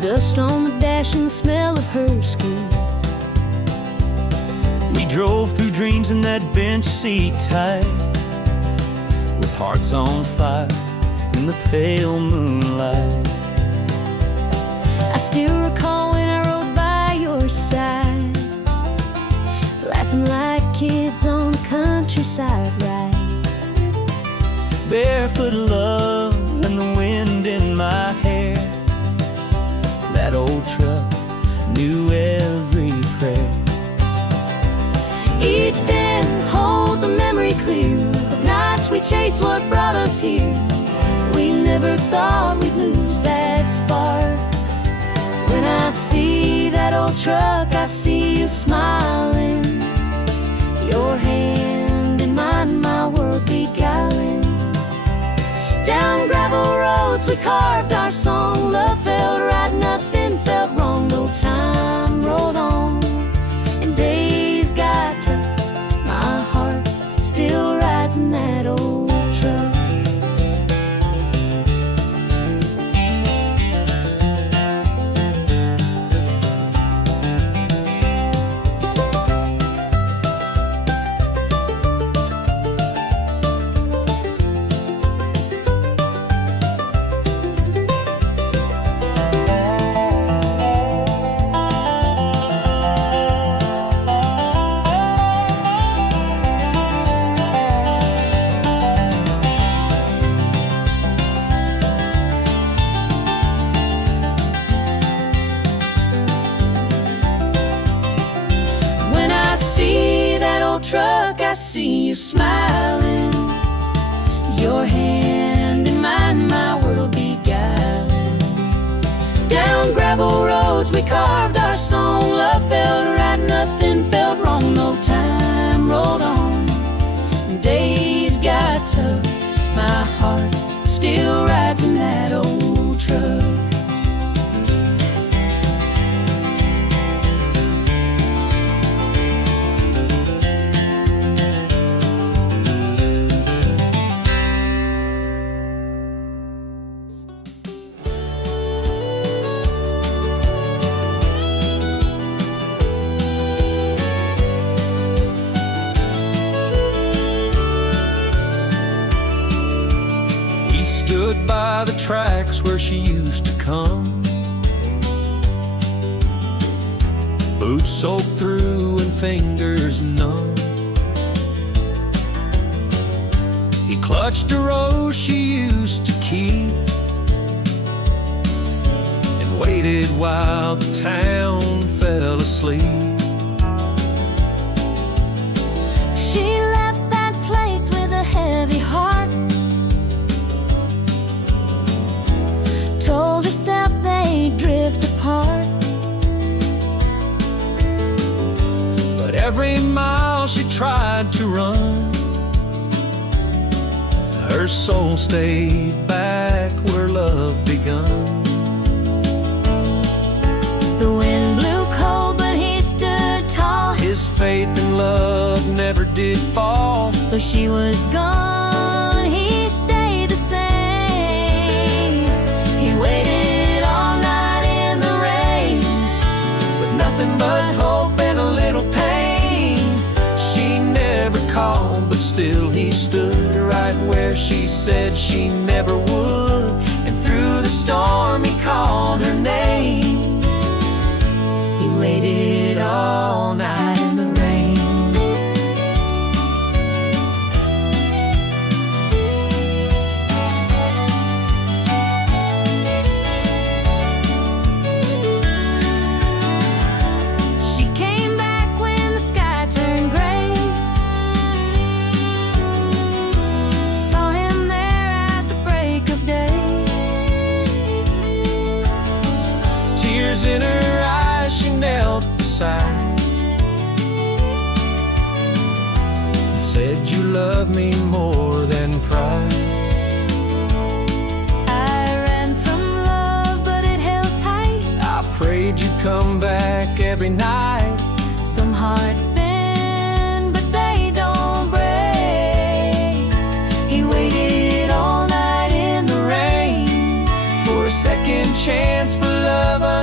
dust on the dash and the smell of her skin. We drove through dreams in that bench seat tight, with hearts on fire in the pale moonlight. I still recall when I rode by your side, laughing like kids on the countryside ride. Barefoot love and the wind in my hair. That old truck knew every prayer. Each den holds a memory clear of nights we chased what brought us here. We never thought we'd lose that spark. When I see that old truck, I see you smiling, your hand in mine, my world beguiling. Down gravel roads we carved our song. Love felt right, nothing felt wrong. No time rolled on and days got tough. My heart still rides in that old truck. Truck, I see you smiling, your hand in mine, my world beguiling. Down gravel roads we carved our song. Love felt right, nothing felt wrong. No time rolled on and days got tough. My heart still rides in that old truck. Stood by the tracks where she used to come, boots soaked through and fingers numb. He clutched a rose she used to keep and waited while the town fell asleep. She left that place with a heavy heart, told herself they'd drift apart. But every mile she tried to run, her soul stayed back where love begun. The wind blew cold, but he stood tall. His faith in love never did fall. Though she was gone, he stayed the same. He waited all night in the rain, With nothing but hope and a little pain. She never called, but still he stood right where she said she never would. And through the storm he called her name. he waited all night in the rain. She came back when the sky turned gray, saw him there at the break of day. Tears in her eyes, she knelt beside and said, "You love me more than pride." I ran from love, but it held tight. I prayed you'd come back every night. Some hearts bend, but they don't break. He waited all night in the rain For a second chance for love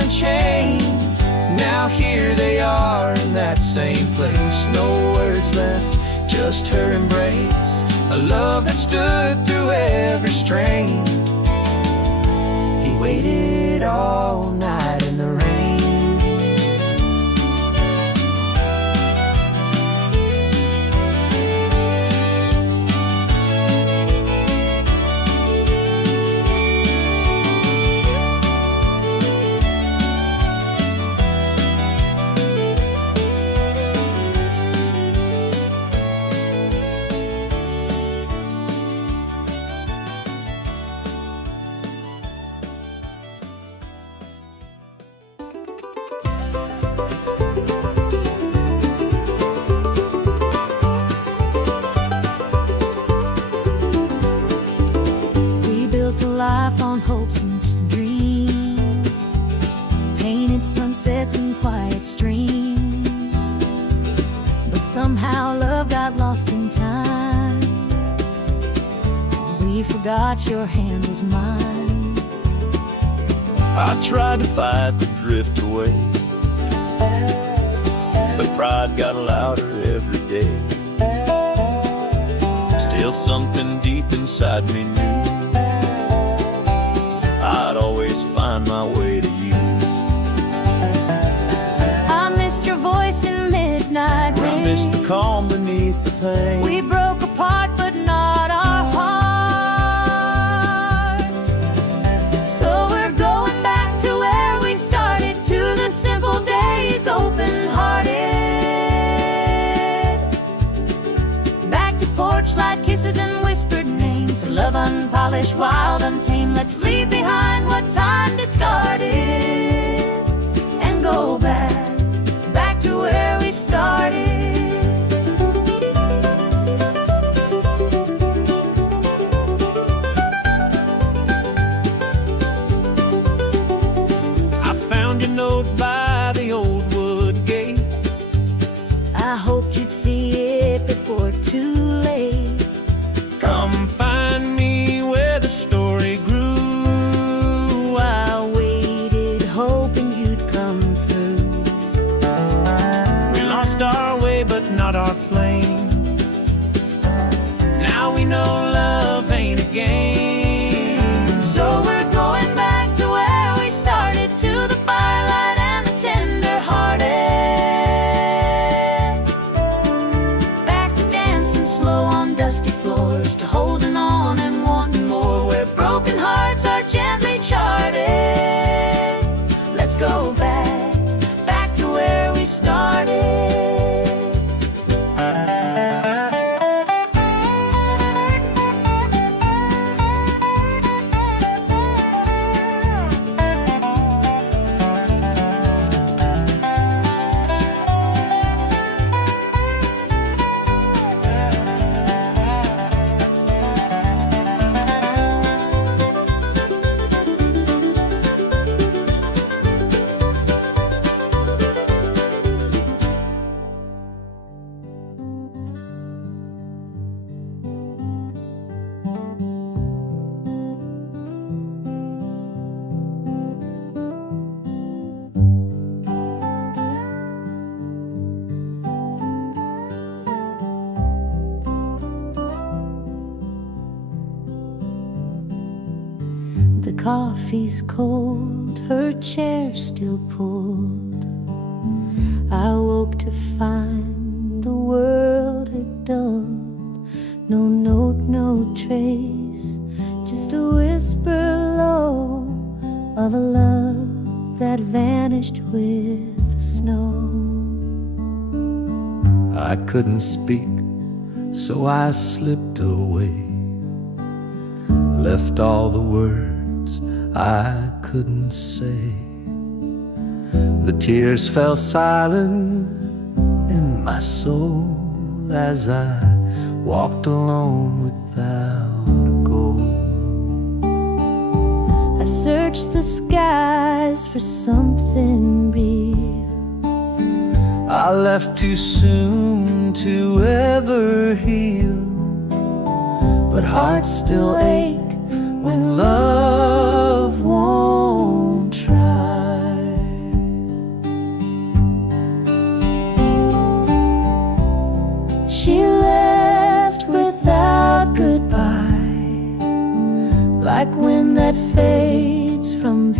and chain. Now here they are in that same place. No words left, just her embrace. A love that stood through every strain. He waited all night in the rain. Life on hopes and dreams, painted sunsets and quiet streams. But somehow love got lost in time. We forgot your hand was mine. I tried to fight the drift away, but pride got louder every day. Still something deep inside me knew I'd always find my way to you. I missed your voice in midnight rain. I missed the calm beneath the pain. We broke apart but not our heart. So we're going back to where we started, to the simple days, open-hearted. Back to porch light kisses and whispered names. Love unpolished, wild, untamed. Let's leave behind what time discarded and go back to where we started. I found your note by the old wood gate. I hoped you'd see it before too late. Come find me where the story grew. I waited, hoping you'd come through. We lost our way, but not our flame. Now we know love ain't a game. So we're going back to where we started, to the firelight and the tender-hearted. Back to dancing slow on dusty floors, to holding on and wanting more, where broken hearts are gently charted. Let's go back to where we started. The coffee's cold, her chair still pulled. I woke to find the world had dulled. No note, no trace, just a whisper low of a love that vanished with the snow. I couldn't speak, so I slipped away, left all the words I couldn't say. The tears fell silent in my soul as I walked alone without a goal. I searched the skies for something real. I left too soon to ever heal, but hearts still ache when love won't try.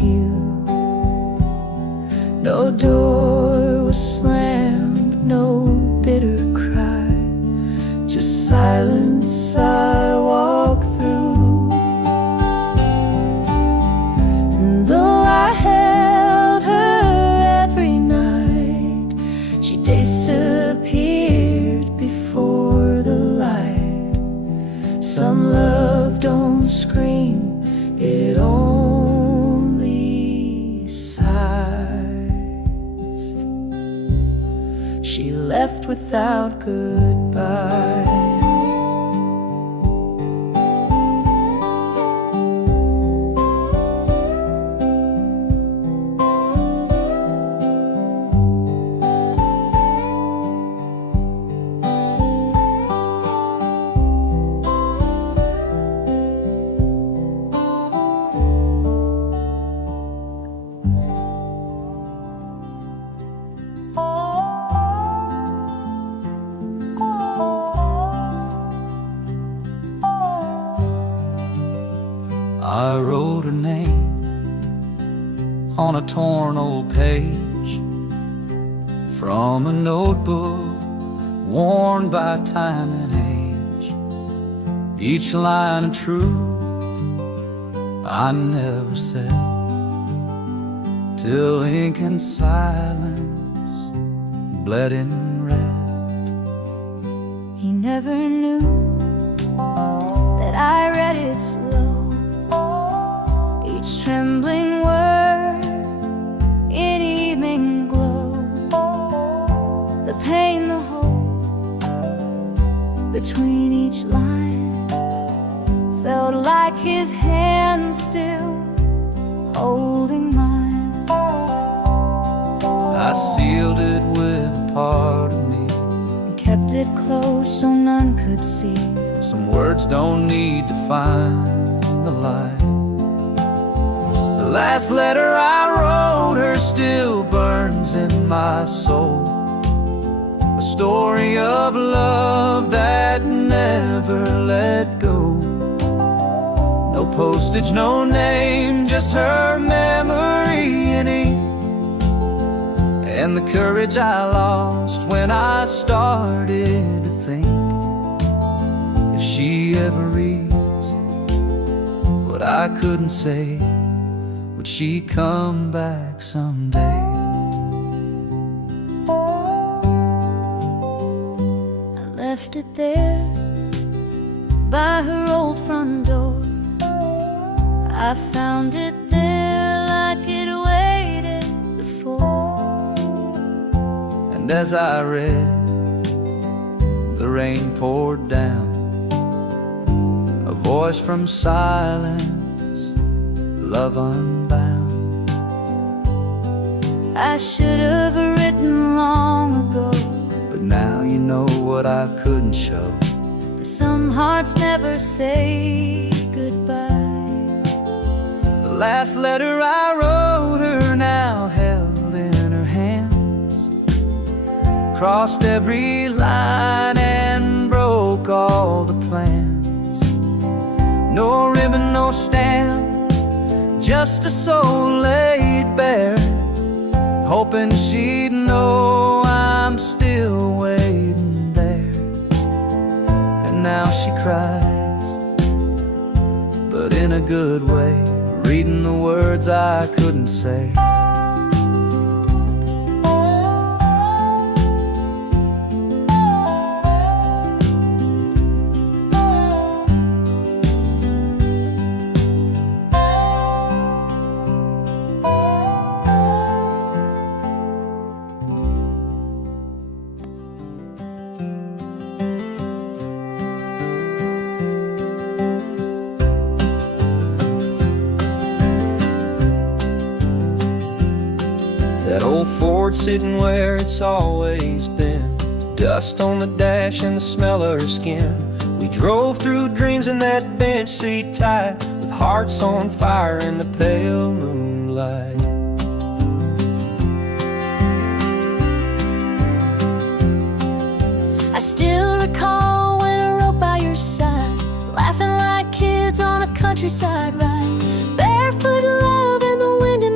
you. No door was slammed, no bitter cry, just silence I walk through. And though I held her every night, she disappeared before the light. Some love don't scream, it only sighs. She left without goodbye. I wrote her name on a torn old page from a notebook worn by time and age. Each line of truth I never said, till ink and silence bled in red. He never knew that I read it slow, each trembling word in evening glow. The pain, the hope between each line felt like his hand still holding mine. I sealed it with a part of me, And kept it close so none could see. some words don't need to find the light. The last letter I wrote her still burns in my soul, a story of love that never let go. No postage, no name, just her memory in ink, and the courage I lost when I started to think, if she ever reads what I couldn't say, would she come back someday? I left it there by her old front door. I found it there like it waited before. And as I read, the rain poured down, a voice from silence, love unbound. I should have written long ago, But now you know what I couldn't show. that some hearts never say goodbye. The last letter I wrote her now held in her hands, crossed every line and broke all the plans. No ribbon, no stamp, just a soul laid bare, hoping she'd know I'm still waiting there. And now she cries, but in a good way, reading the words I couldn't say. That old Ford sitting where it's always been, dust on the dash and the smell of her skin. We drove through dreams in that bench seat tight, with hearts on fire in the pale moonlight. I still recall when I rode by your side, laughing like kids on a countryside ride, barefoot love in the wind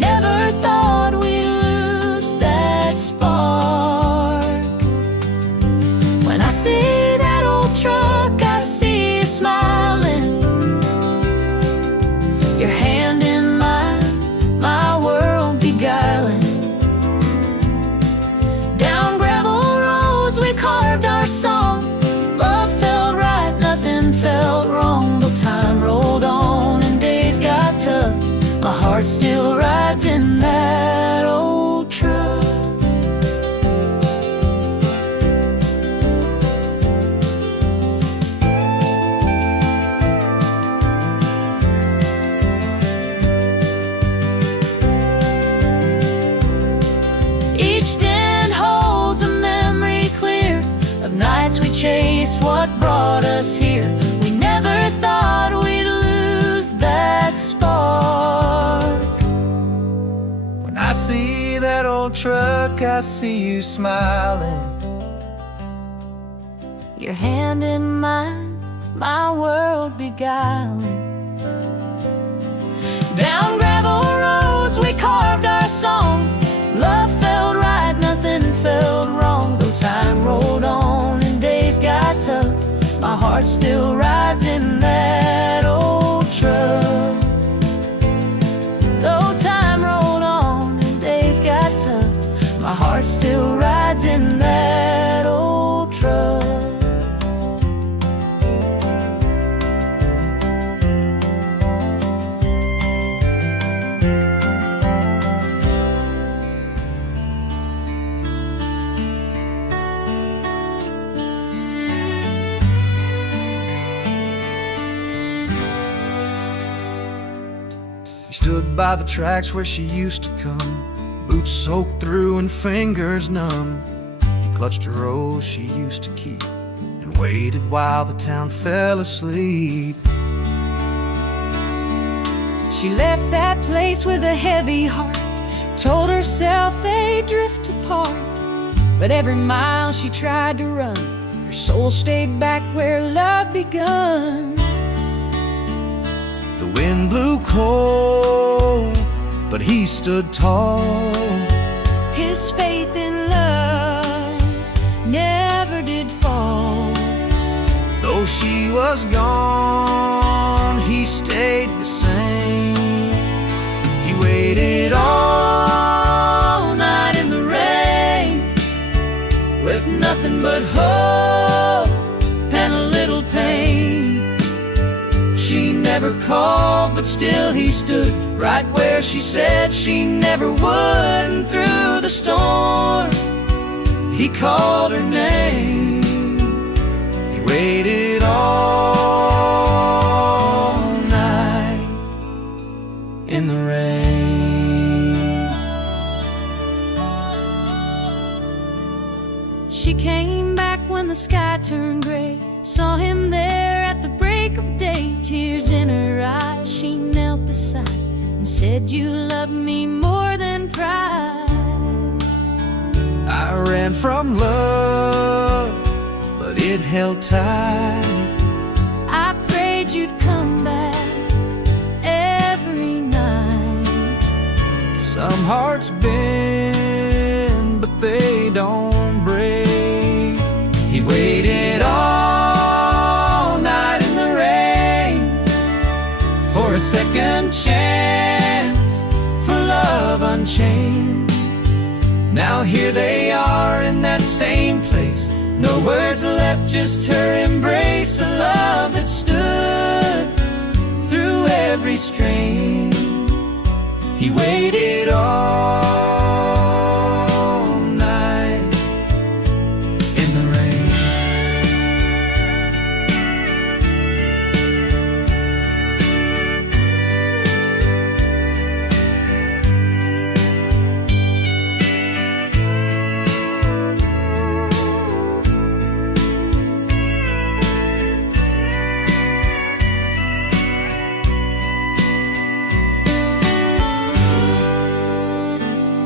never thought we'd lose that spark. When I see that old truck, I see you smiling, your hand in mine, my world beguiling. Down gravel roads we carved our song. Love felt right, nothing felt wrong. Though time rolled on and days got tough, my heart still rides in that old truck. Each den holds a memory clear of nights we chased what brought us here. We never thought we'd lose that spark. When I see that old truck, I see you smiling, Your hand in mine, my world beguiling. Down gravel roads we carved our song. Love felt right, nothing felt wrong. Though time rolled on and days got tough, my heart still rides in that old truck. Though time rolled on and days got tough, my heart still rides in that old truck. He stood by the tracks where she used to come, boots soaked through and fingers numb. He clutched a rose she used to keep and waited while the town fell asleep. She left that place with a heavy heart, told herself they'd drift apart. But every mile she tried to run, her soul stayed back where love begun. The wind blew cold, but he stood tall. His faith in love never did fall. Though she was gone, he stayed the same. He waited all night in the rain, With nothing but hope and a little pain. she never called, but still he stood right where she said she never would. And through the storm, he called her name. He waited all night in the rain. She came back when the sky turned gray, saw him there at the break of day. Tears in her eyes, she knelt beside and said, "You love me more than pride." I ran from love, but it held tight. I prayed you'd come back every night. Some hearts bend, but they don't break. He waited all night in the rain for a second chance, for love unchained. Now here they are in that same place, no words left, just her embrace. A love that stood through every strain. He waited all night in the rain.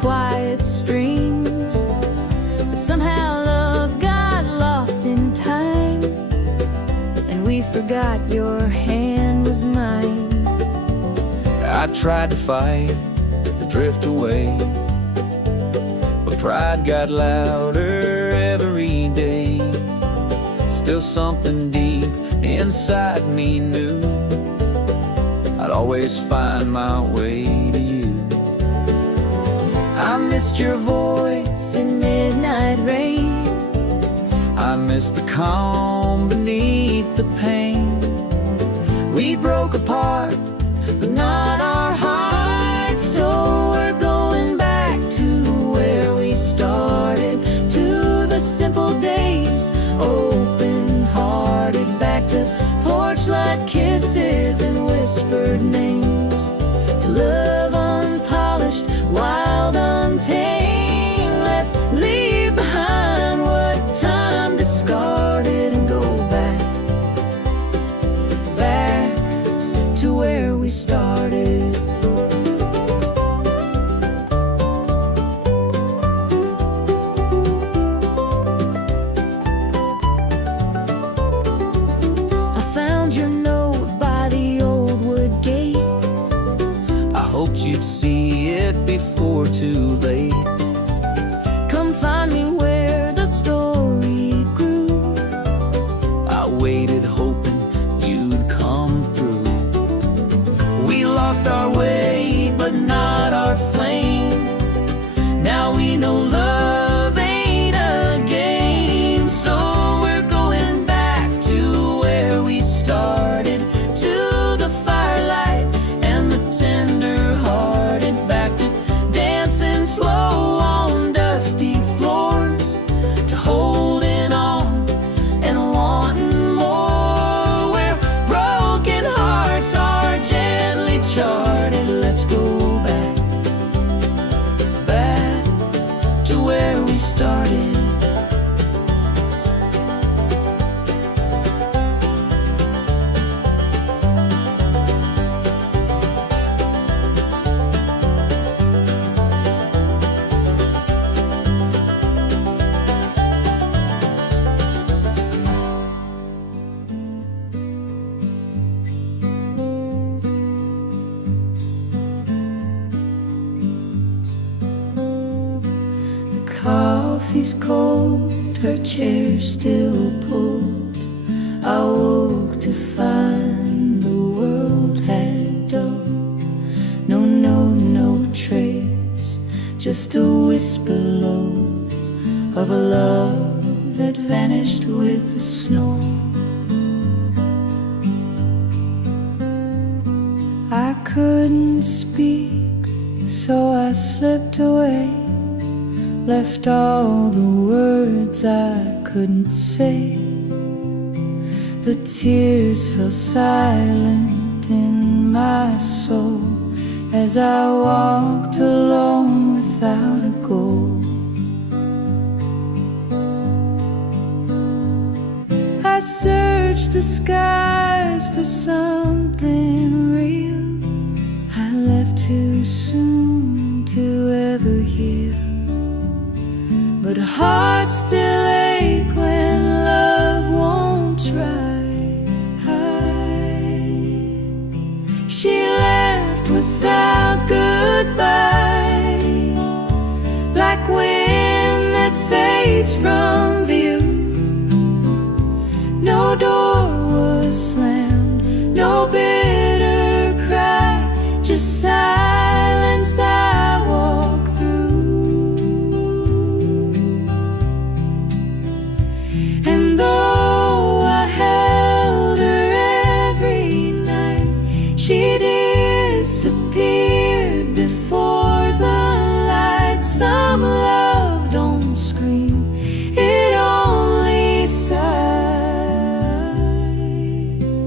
quiet streams. But somehow love got lost in time, and we forgot your hand was mine. I tried to fight, to drift away, but pride got louder every day. Still something deep inside me knew I'd always find my way to you. I missed your voice In midnight rain, I missed the calm beneath the pain. We broke apart, but not our hearts. So we're going back to where we started, to the simple days, open-hearted, back to porch light kisses and whispered names, to love unpolished, wild, untamed. Let's leave behind what time discarded and go back, back to where we started. I found your note by the old wood gate. I hoped you'd see it before too late. Come find me where the story grew. I waited hoping you'd come through. We lost our way, but not our flame. Now we know love ain't a game. So we're going back to where we started, to the firelight and the tender-hearted, back to dancing slow on dusty floors, to holding on and wanting more, where broken hearts are gently charted. Let's go back, back to where we started. Coffee's cold, her chair still pulled. I woke to find the world had dulled. No note, no trace, just a whisper low of a love that vanished with the snow. I couldn't speak, so I slipped away, left all the words I couldn't say. The tears fell silent in my soul as I walked alone without a goal. I searched the skies for something real. I left too soon to ever heal, but hearts still ache when love won't try. She left without goodbye, like wind that fades from view. No door was slammed, no bitter cry, just silence I walk through. And though I held her every night, she disappeared before the light. Some love don't scream, it only sighs.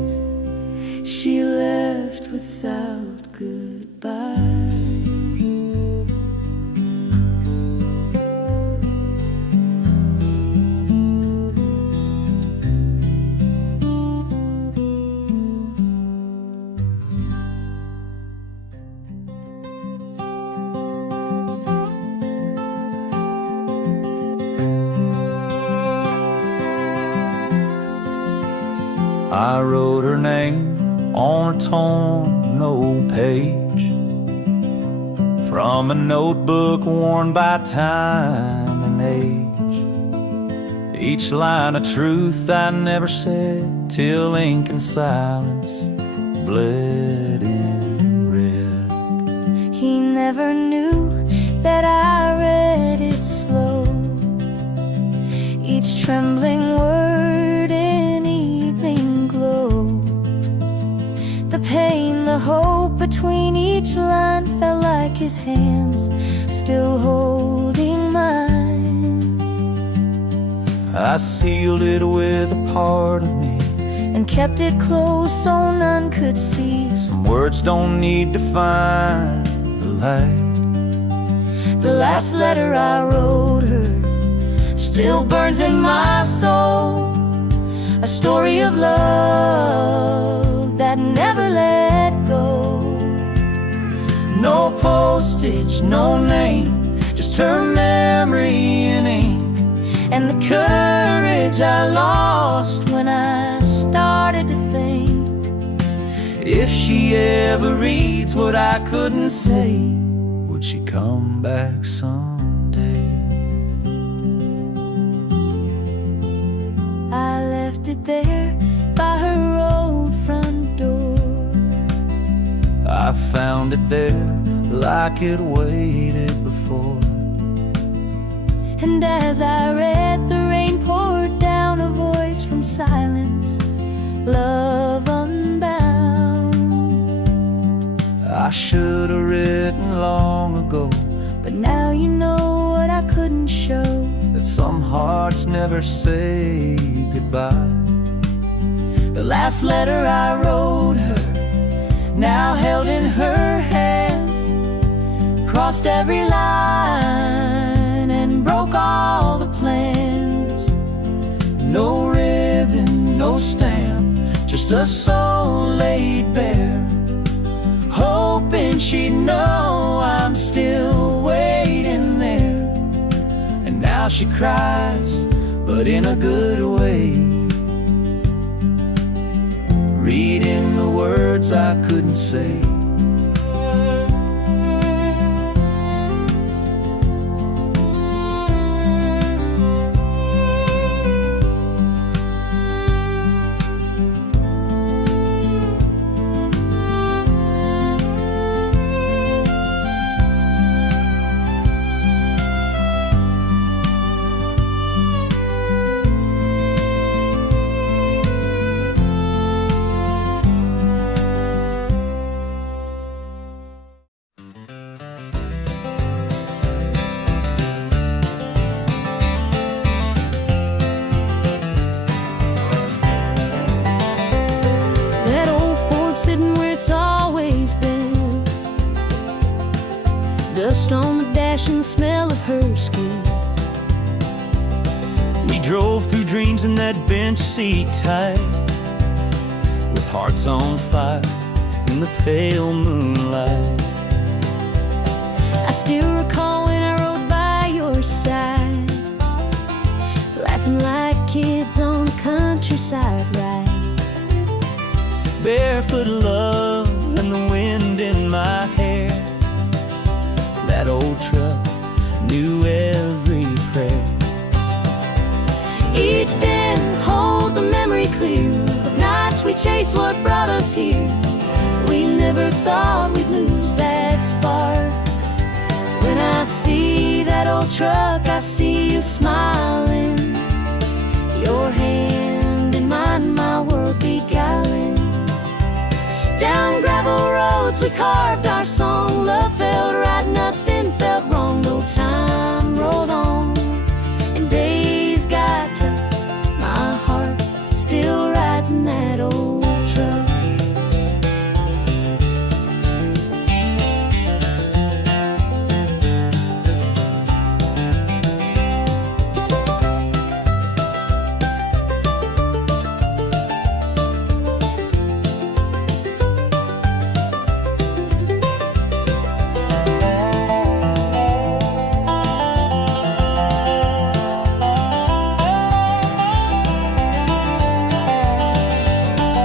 I wrote her name on a torn old page from a notebook worn by time and age. Each line a truth I never said till ink and silence bled in red. He never knew that I read it slow, each trembling word in evening glow. The pain, the hope between each line felt like his hands still holding mine. I sealed it with a part of me and kept it close so none could see. Some words don't need to find the light. The last letter I wrote her still burns in my soul, a story of love that never let go. No postage, no name, just her memory in ink, and the courage I lost when I started to think, if she ever reads what I couldn't say, would she come back someday? I left it there by her old front door. I found it there like it waited before. And as I read, the rain poured down, a voice from silence, love unbound. I should have written long ago, but now you know what I couldn't show, that some hearts never say goodbye. The last letter I wrote her, now held in her hands, crossed every line and broke all the plans. No ribbon, no stamp, just a soul laid bare, hoping she'd know I'm still waiting there. And now she cries, but in a good way, reading the words I couldn't say. Dust on the dash and the smell of her skin. We drove through dreams in that bench seat tight, with hearts on fire in the pale moonlight. I still recall when I rode by your side, laughing like kids on the countryside ride. Barefoot love and the wind in my hair. That old truck knew every prayer. Each den holds a memory clear of nights we chased what brought us here. We never thought we'd lose that spark. When I see that old truck, I see you smiling, your hand in mine, my world beguiling. Down gravel roads we carved our song. Love felt right, nothing felt wrong. No time rolled on and days got tough. My heart still rides in that old truck.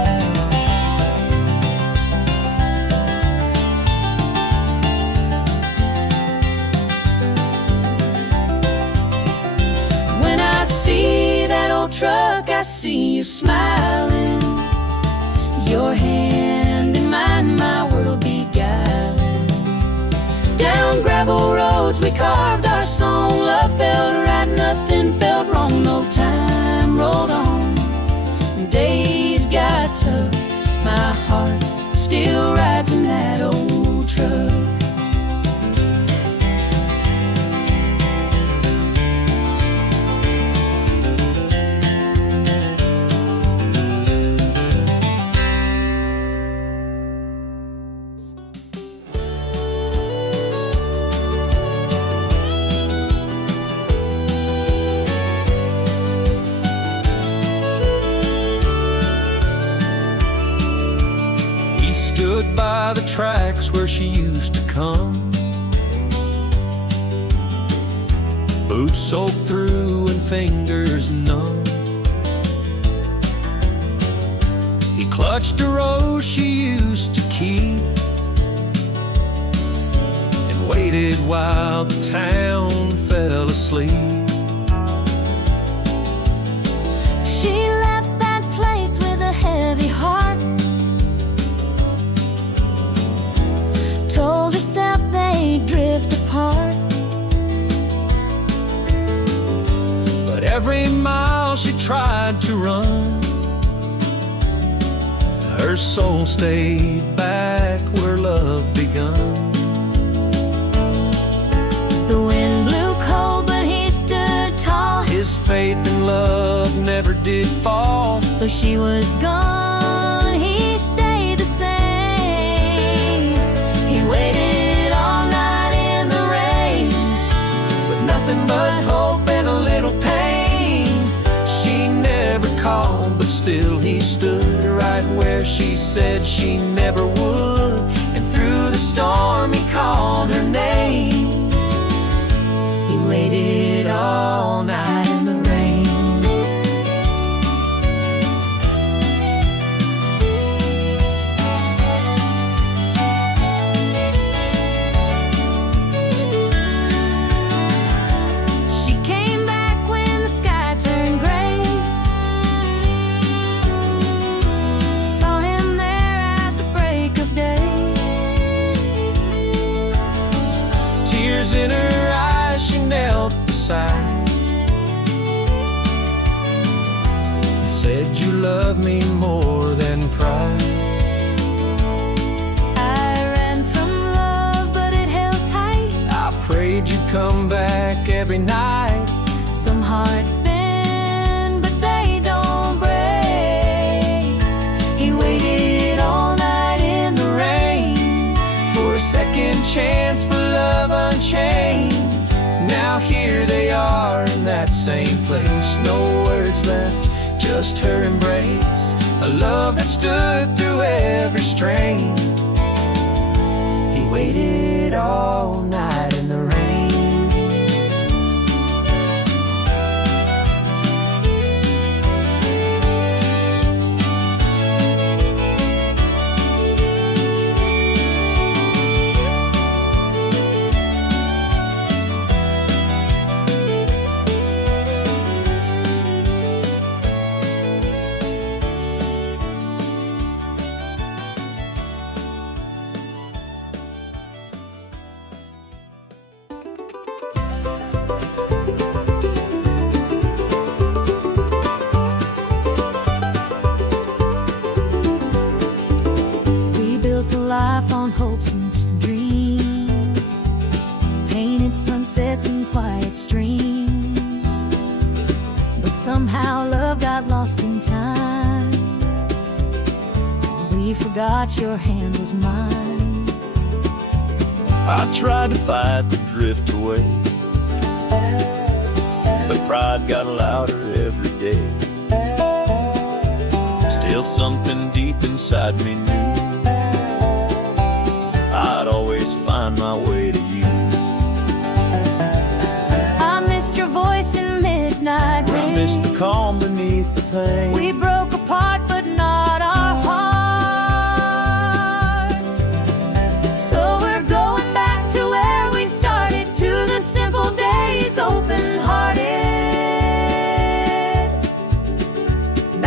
see you smiling, your hand in mine, my world beguiling. Down gravel roads we carved our song, love felt right, nothing felt wrong, no time rolled on. Days got tough, my heart still rides in that old truck. Stood by the tracks where she used to come, boots soaked through and fingers numb. He clutched a rose she used to keep and waited while the town fell asleep. She left that place with a heavy heart, told herself they'd drift apart. But every mile she tried to run, her soul stayed back where love begun. The wind blew cold, but he stood tall. His faith in love never did fall. Though she was gone, he stayed the same. He waited all night in the rain, With nothing but hope and a little pain. She never called, but still he stood right where she said she never would. And through the storm he called her name. he waited all night in the rain. She came back when the sky turned gray, saw him there at the break of day. Tears in her eyes, she knelt beside and said, "You love me more than pride." I ran from love, but it held tight. I prayed you'd come back every night. Some hearts bend, but they don't break. He waited all night in the rain For a second chance for love unchained. Now here they are in that same place. No words left, just her embrace. A love that stood through every strain. He waited all night in the rain. We built a life on hopes and dreams, painted sunsets and quiet streams. But somehow love got lost in time. We forgot your hand was mine. I tried to fight the drift away, but pride got louder every day. Still something deep inside me knew I'd always find my way to you. I missed your voice in midnight I rain. missed the calm beneath the pain. We broke apart, but not our heart. So we're going back to where we started, to the simple days, open-hearted.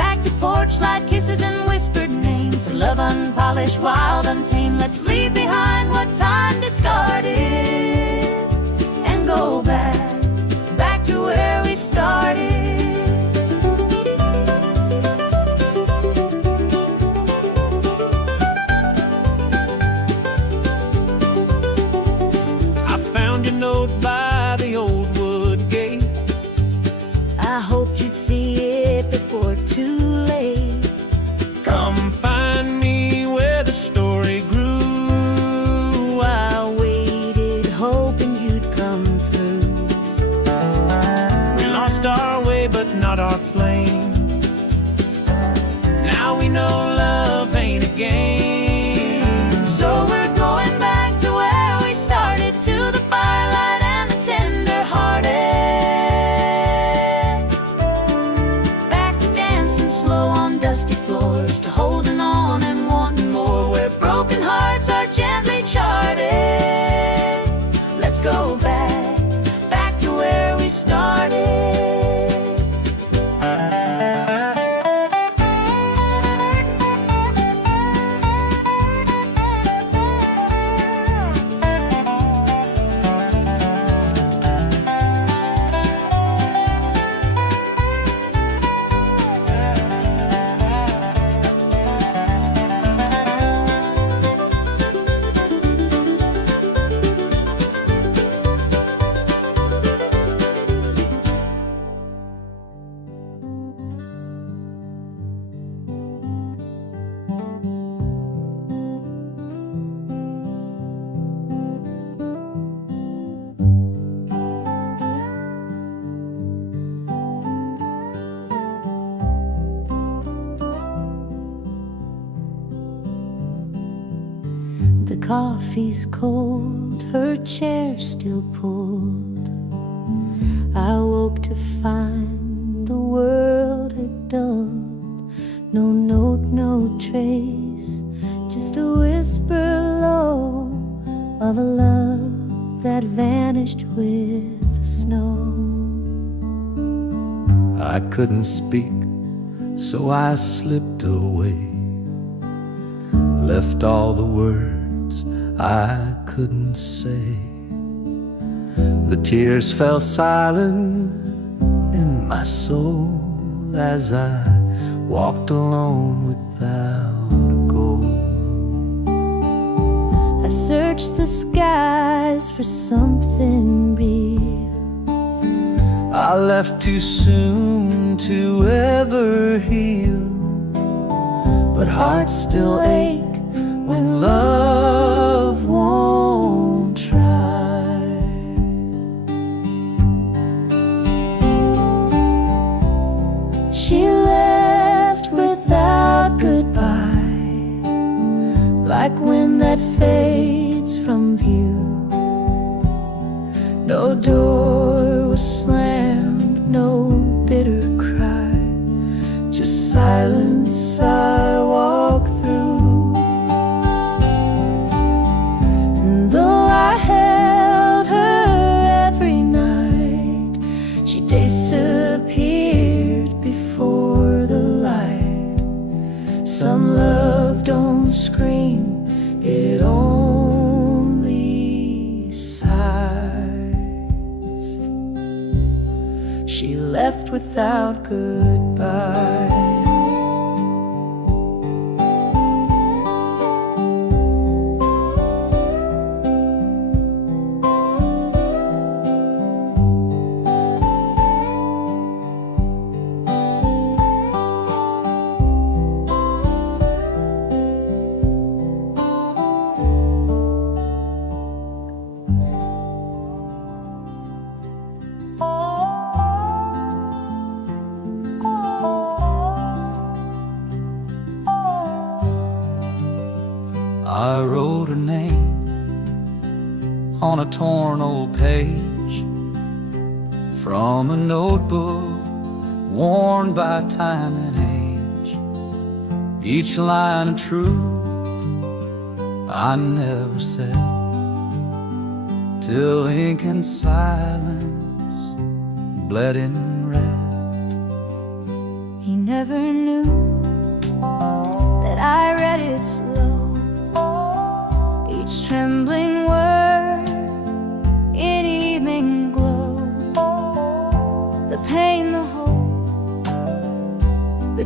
torchlight kisses and whispered names. Love unpolished, wild, untamed. Let's leave behind what time discarded and go back to where we started. I found your note by the old wood gate. I hoped you'd see it before too late. Come find me where the story grew. I waited, hoping you'd come through. We lost our way, but not our flame. Now we know love ain't a game. So we're going back to where we started, to the firelight and the tender-hearted. Back to dancing slow on dusty floors, to holding on and wanting more, where broken hearts are gently charted. Let's go back to where we started. The coffee's cold, her chair still pulled. I woke to find the world had dulled. No note, no trace, just a whisper low of a love that vanished with the snow. I couldn't speak, so I slipped away, left all the words I couldn't say. The tears fell silent in my soul as I walked alone without a goal. I searched the skies for something real. I left too soon to ever heal, but hearts still ache when love won't try. She left without goodbye, like wind that fades from view. No door was slammed, no bitter cry, just silence I walk through. And though I held her every night, she disappeared before the light. Some love don't scream, it only sighs. She left without goodbye. I wrote her name on a torn old page from a notebook worn by time and age. Each line of truth I never said, till ink and silence bled in red. He never knew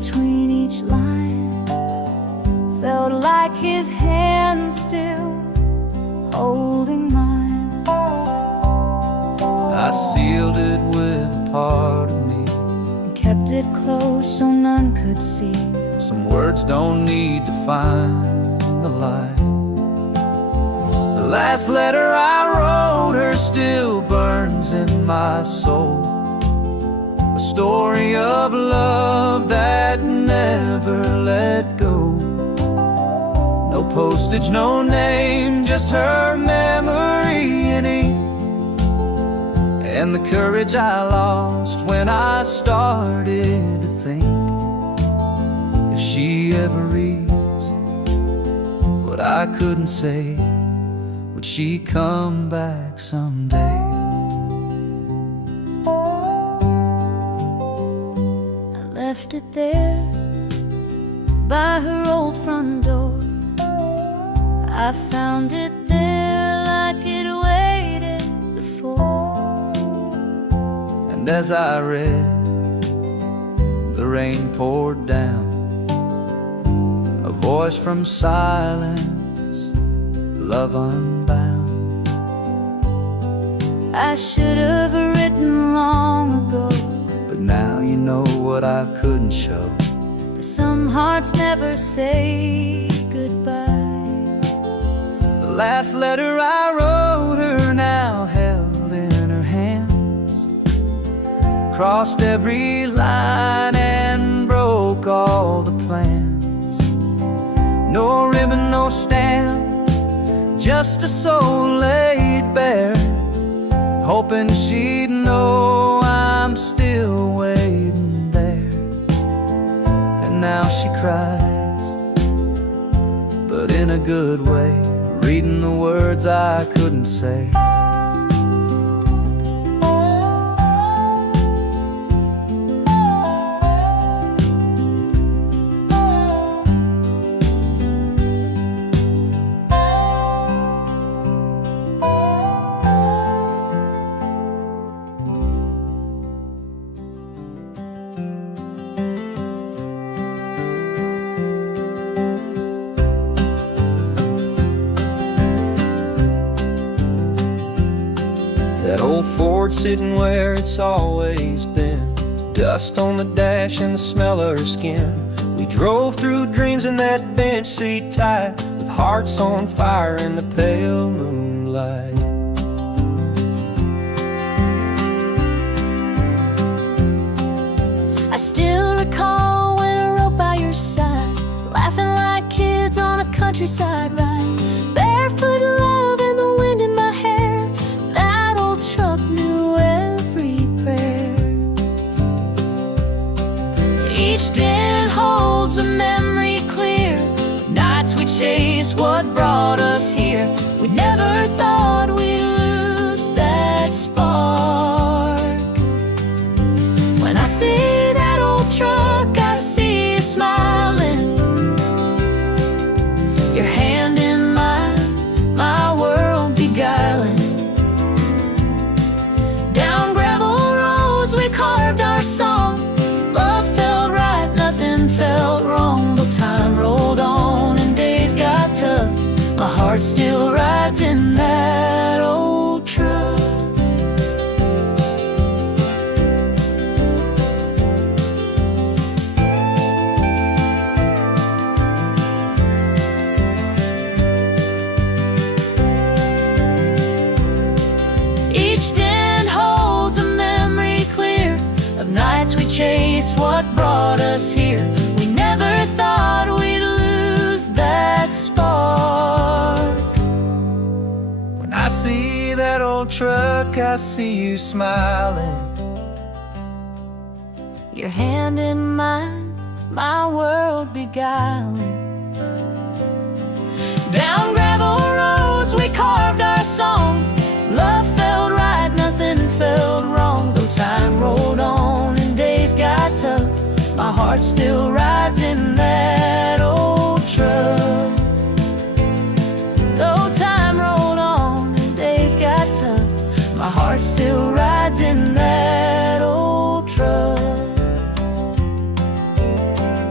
between each line. Felt like his hand still holding mine. I sealed it with a part of me And kept it close so none could see. Some words don't need to find the light. The last letter I wrote her still burns in my soul. A story of love that never let go. No postage, no name, just her memory in ink. And the courage I lost when I started to think, if she ever reads what I couldn't say, would she come back someday? I left it there by her old front door. I found it there like it waited before. And as I read, the rain poured down, a voice from silence, love unbound. I should have written long ago, But now you know what I couldn't show. that some hearts never say goodbye. The last letter I wrote her now held in her hands, crossed every line and broke all the plans. No ribbon, no stamp, just a soul laid bare, hoping she'd know I'm still waiting there. And now she cries, but in a good way, reading the words I couldn't say. That old Ford sitting where it's always been, dust on the dash and the smell of her skin. We drove through dreams in that bench seat tight, with hearts on fire in the pale moonlight. I still recall when I rode by your side, laughing like kids on a countryside ride. Barefoot love and the wind in my hair, that old truck knew every prayer. Each dent holds a memory clear, nights we chased what brought us here. We never thought we'd lose that spark. When I see that old truck, I see you smiling, your hand in mine, my world beguiling. Down gravel roads we carved our song, love felt right, nothing felt wrong. But time rolled on and days got tough, my heart still rides in that old truck. Each dent holds a memory clear of nights we chased what brought us here. We never thought we'd lose that spark. When I see that old truck, I see you smiling, Your hand in mine, my world beguiling. Down gravel roads we carved our song, love felt right, nothing felt wrong. Though time rolled on and days got tough, my heart still rides in that old truck. Though time rolled on and days got tough, my heart still rides in that old truck.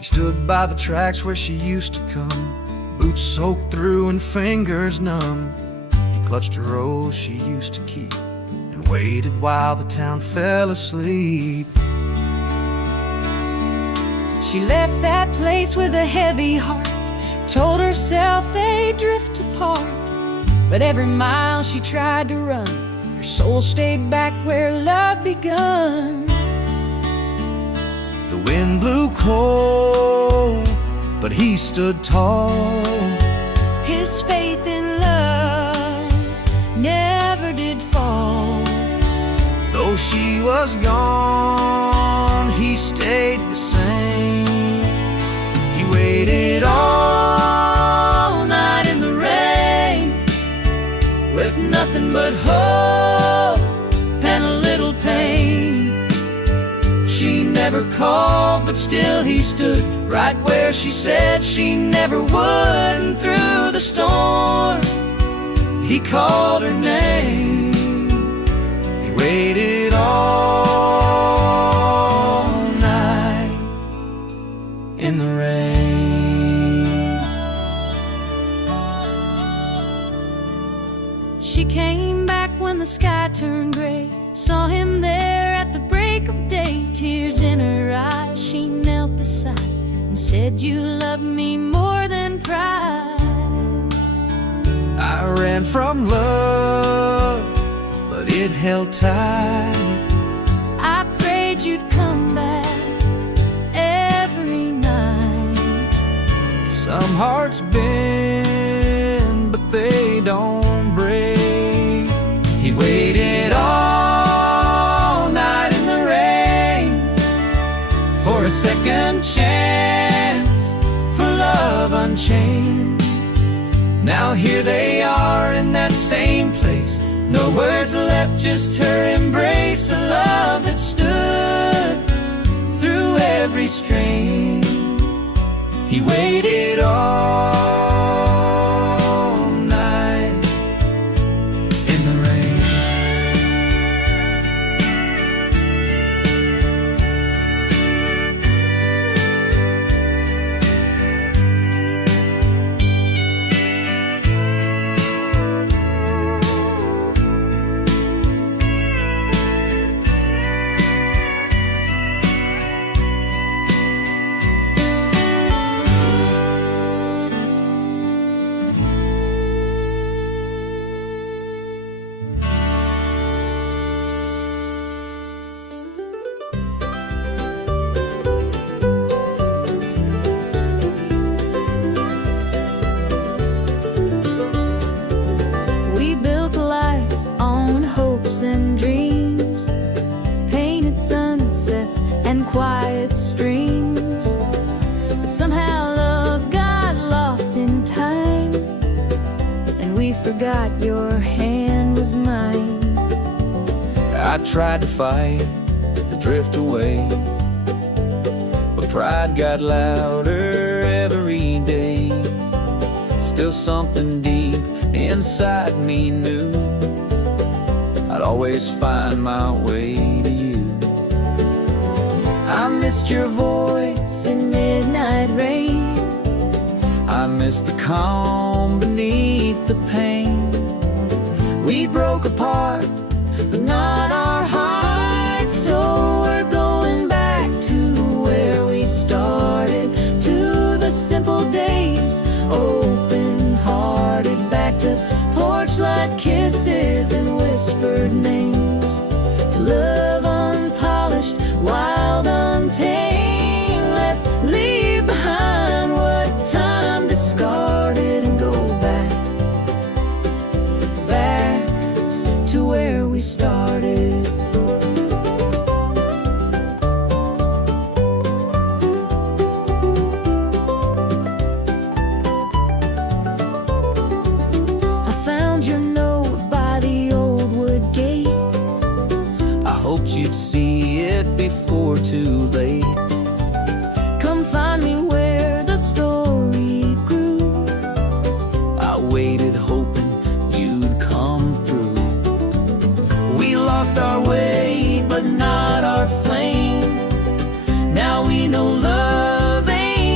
He stood by the tracks where she used to come, boots soaked through and fingers numb. He clutched a rose she used to keep and waited while the town fell asleep. She left that place with a heavy heart, told herself they'd drift apart. But every mile she tried to run, her soul stayed back where love begun. The wind blew cold, but he stood tall. His faith in love never did fall. Though she was gone, he stayed the same. He waited all night in the rain, With nothing but hope and a little pain. she never called, but still he stood right where she said she never would. And through the storm, he called her name. He waited all night in the rain. She came back when the sky turned gray, saw him there at the break of day. Tears in her eyes, she knelt beside and said, "You love me more than pride." I ran from love, but it held tight. I prayed you'd come back every night. Some hearts bend, but they don't break. He waited all night in the rain for a second chance, for love unchained. Now here they are in that same place, no words left, just her embrace. A love that stood through every strain. He waited all night in the rain. We built a life on hopes and dreams, painted sunsets and quiet streams. But somehow love got lost in time, and we forgot your hand was mine. I tried to fight the drift away, but pride got louder every day. Still something deep inside me knew I'd always find my way to you. I missed your voice in midnight rain. I missed the calm beneath the pain. We broke apart, but not our hearts. So we're going back to where we started, to the simple days, open-hearted, back to porch light kisses and whispered names, to love unpolished, wild, untamed. Let's leave behind what time discarded and go back, back to where we started. I found your note by the old wood gate. I hoped you'd see it before too late. Come find me where the story grew. I waited hoping you'd come through. We lost our way, but not our flame. Now we know love ain't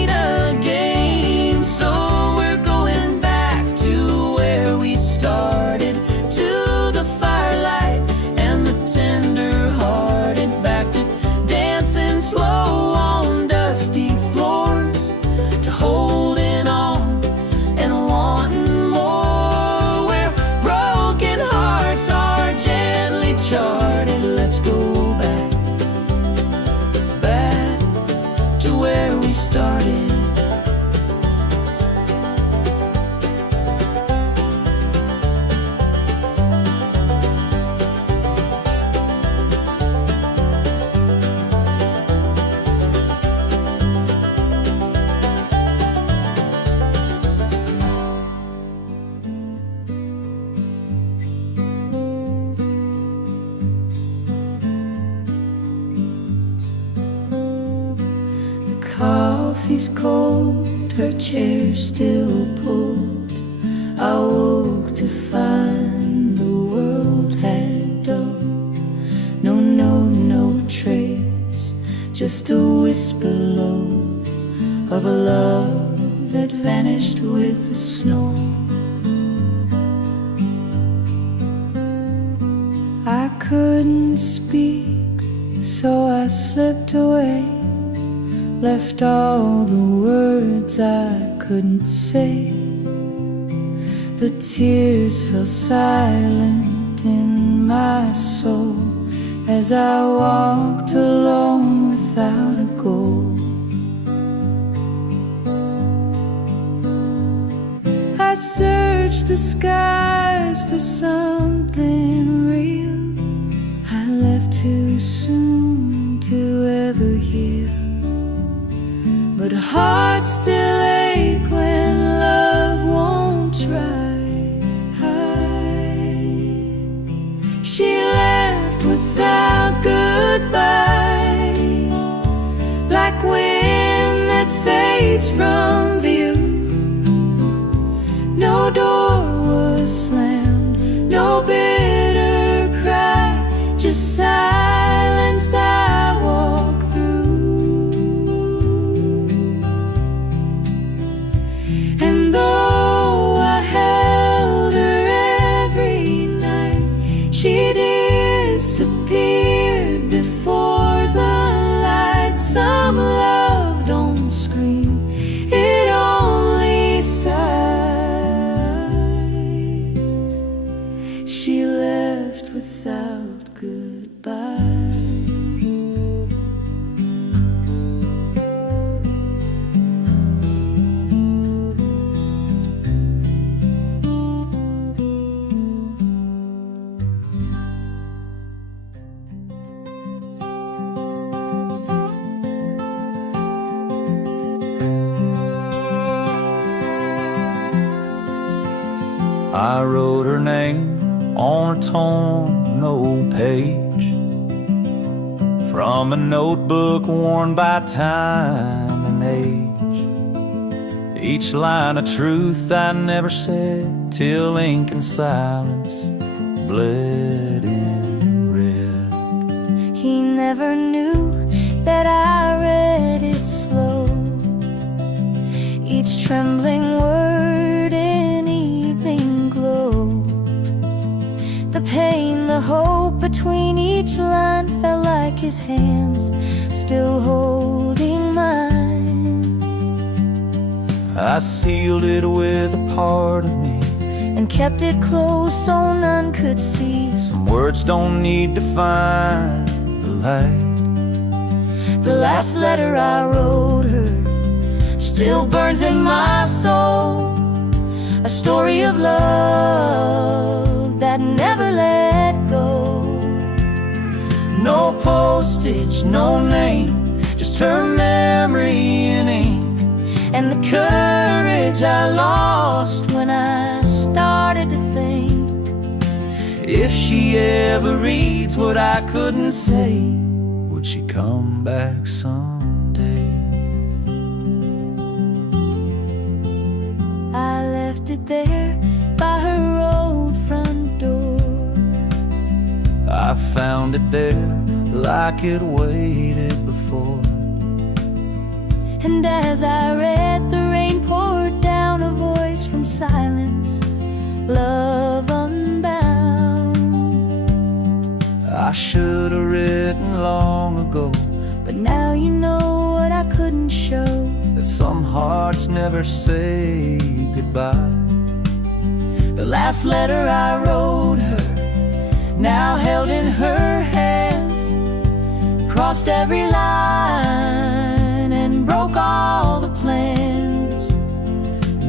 started. Coffee's cold, her chair still pulled. I woke to find the world had dulled. No trace, just a whisper low of a love that vanished with the snow. I couldn't speak, so I slipped away, left all the words I couldn't say. The tears fell silent in my soul as I walked alone without a goal. I searched the skies for something real. I left too soon to ever heal, but hearts still ache when love won't try. She left without goodbye, like wind that fades from view. No door was slammed, no bitter cry, just silence I walk through. And though I held her every night, she disappeared before the light. Some love don't scream, it only sighs. She left without goodbye. I wrote her name on a torn old page from a notebook worn by time and age. Each line a truth I never said, till ink and silence bled in red. He never knew that I read it slow, each trembling word in evening glow. The pain, the hope between each line felt like his hands still holding mine. I sealed it with a part of me and kept it close so none could see. Some words don't need to find the light. The last letter I wrote her still burns in my soul, a story of love that never let go. No postage, no name, just her memory in ink, and the courage I lost when I started to think. If she ever reads what I couldn't say, would she come back someday? I left it there by her old front door. I found it there like it waited before. And as I read, the rain poured down, a voice from silence, love unbound. I should have written long ago, but now you know what I couldn't show, that some hearts never say goodbye. the last letter I wrote her, now held in her hands, crossed every line and broke all the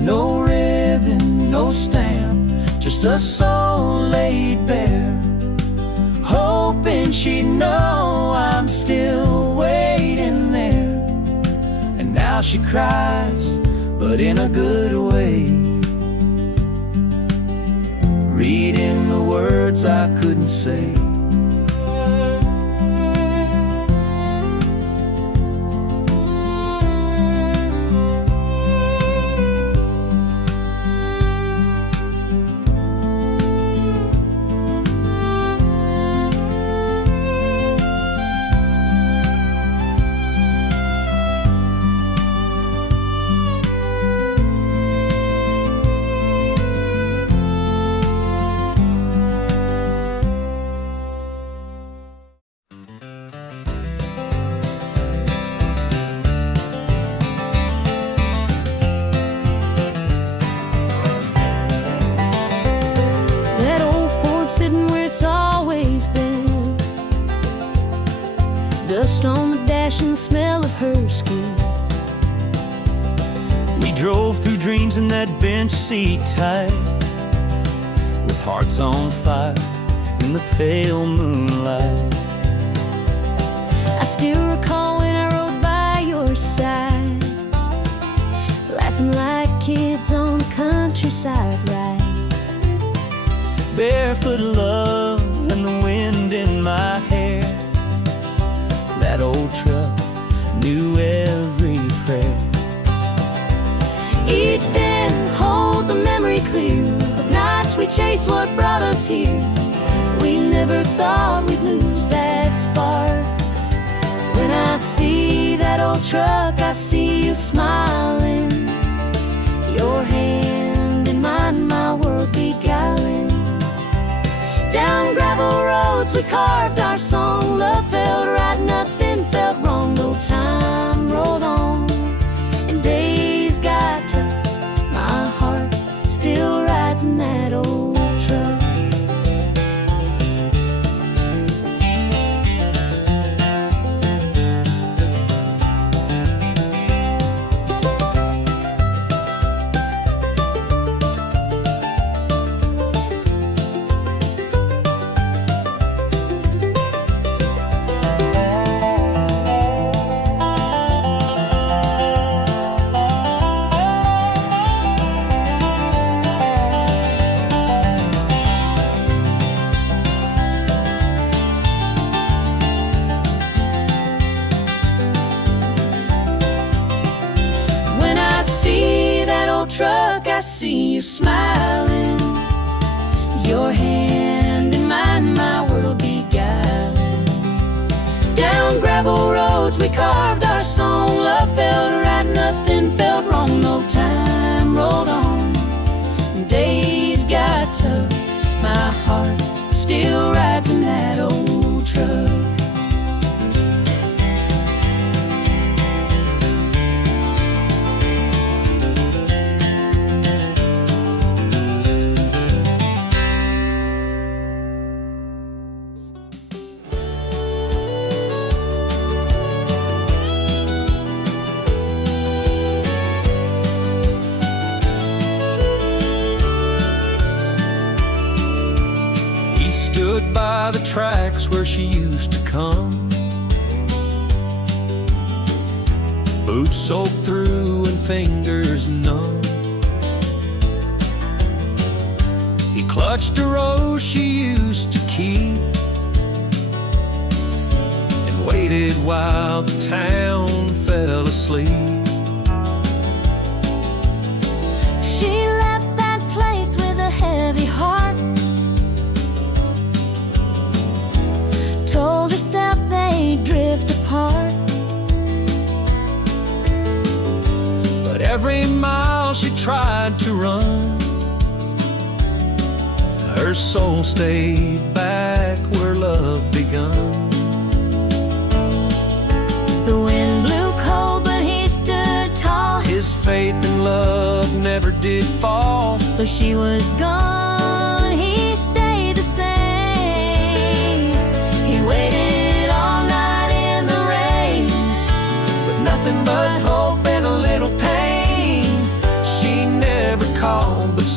No ribbon, no stamp, just a soul laid bare, hoping she'd know I'm still waiting there. And now she cries, but in a good way, reading the words I couldn't say. That old Ford sitting where it's always been, dust on the dash and the smell of her skin. We drove through dreams in that bench seat tight, with hearts on fire in the pale moonlight. I still recall when I rode by your side, laughing like kids on the countryside ride. Barefoot love and the wind in my hair. That old truck knew every prayer. Each day holds a memory clear of nights we chased what brought us here. We never thought we'd lose that spark. When I see that old truck, I see you smiling, your hand in mine, my world beguiling. Down gravel roads we carved our song. Love felt right, nothing felt wrong. No time rolled on and days got tough. My heart still rides in that old truck. Truck, I see you smiling, your hand in mine, my world beguiling. Down gravel roads we carved our song. Love felt right, nothing felt wrong. No time rolled on, days got tough. My heart still rides in that old truck. Stood by the tracks where she used to come, boots soaked through and fingers numb. He clutched a rose she used to keep and waited while the town fell asleep. She left that place with a heavy heart, told herself they'd drift apart. But every mile she tried to run, her soul stayed back where love begun. The wind blew cold, but he stood tall. His faith in love never did fall. Though she was gone, he stayed the same. He waited all night in the rain, with nothing but hope and a little pain. She never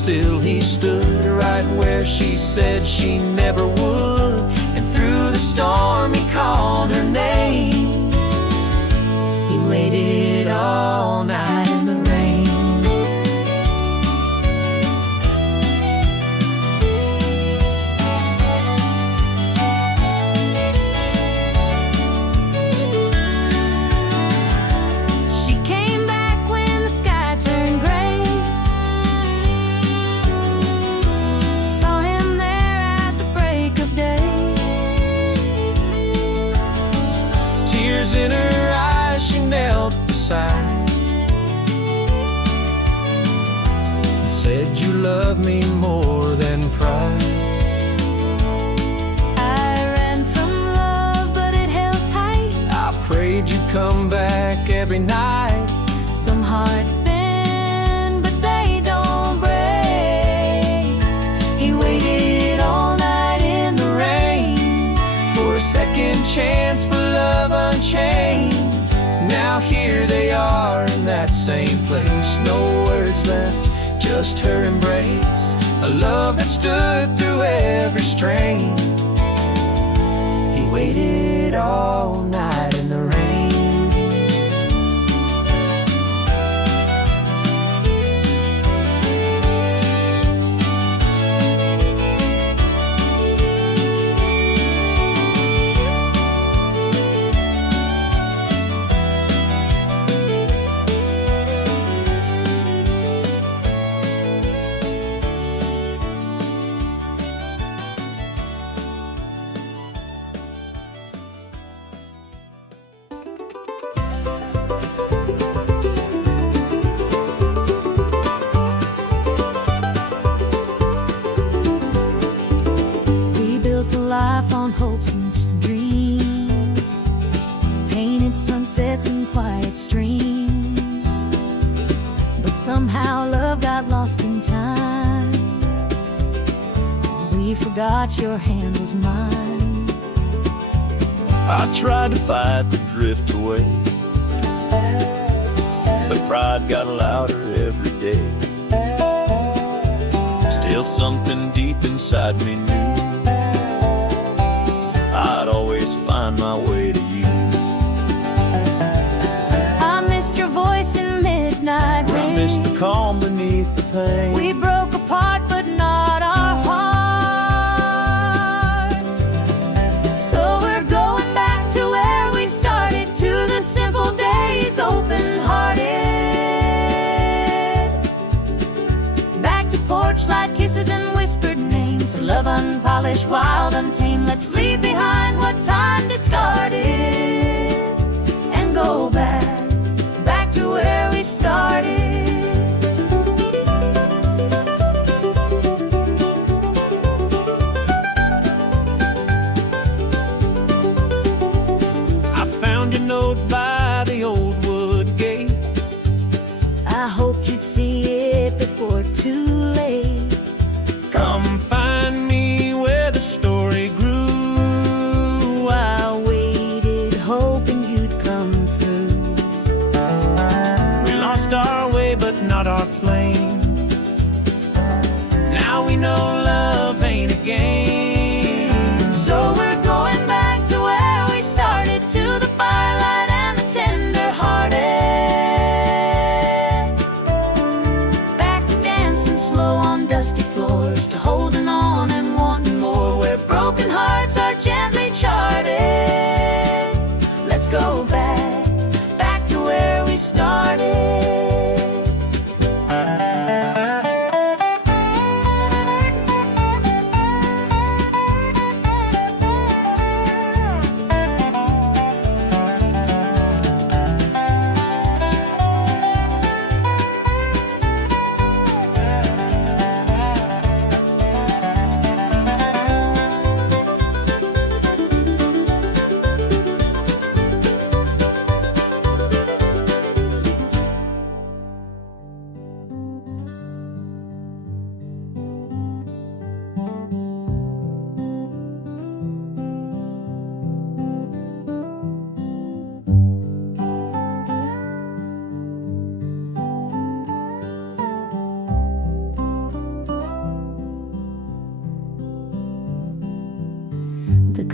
still he stood right where she said she never would. And through the storm he called her name. He waited all night in the rain. She came back when the sky turned gray. Saw him there at the break of day. Tears in her eyes, she knelt beside and said, "You love me more than pride." I ran from love, but it held tight. I prayed you'd come back every night. Some hearts bend, but they don't break. He waited all night in the rain For a second chance for love unchained. Now here they are in that same place. No words left, just her embrace. A love that stood through every strain. He waited all night in the rain. Life on hopes and dreams, painted sunsets and quiet streams. But somehow love got lost in time. We forgot your hand was mine. I tried to fight the drift away, but pride got louder every day. Still something deep inside me knew I'd always find my way to you. I missed your voice in midnight rain. I missed the calm beneath the pain. We broke apart, but not our heart. So we're going back to where we started, to the simple days, open-hearted. Back to porch light kisses and whispered names. Love unpolished, wild, untamed. Let's leave behind what time discarded and go back to where we started. I found your note by the old wood gate. I hoped you'd see it before too late. Come find me where the story grew. I waited, hoping you'd come through. We lost our way, but not our flame. Now we know love ain't a game. So we're going back to where we started, to the firelight and the tender-hearted. Back to dancing slow on dusty floors, to holding on and wanting more, where broken hearts are gently charted. Let's go back to where we started.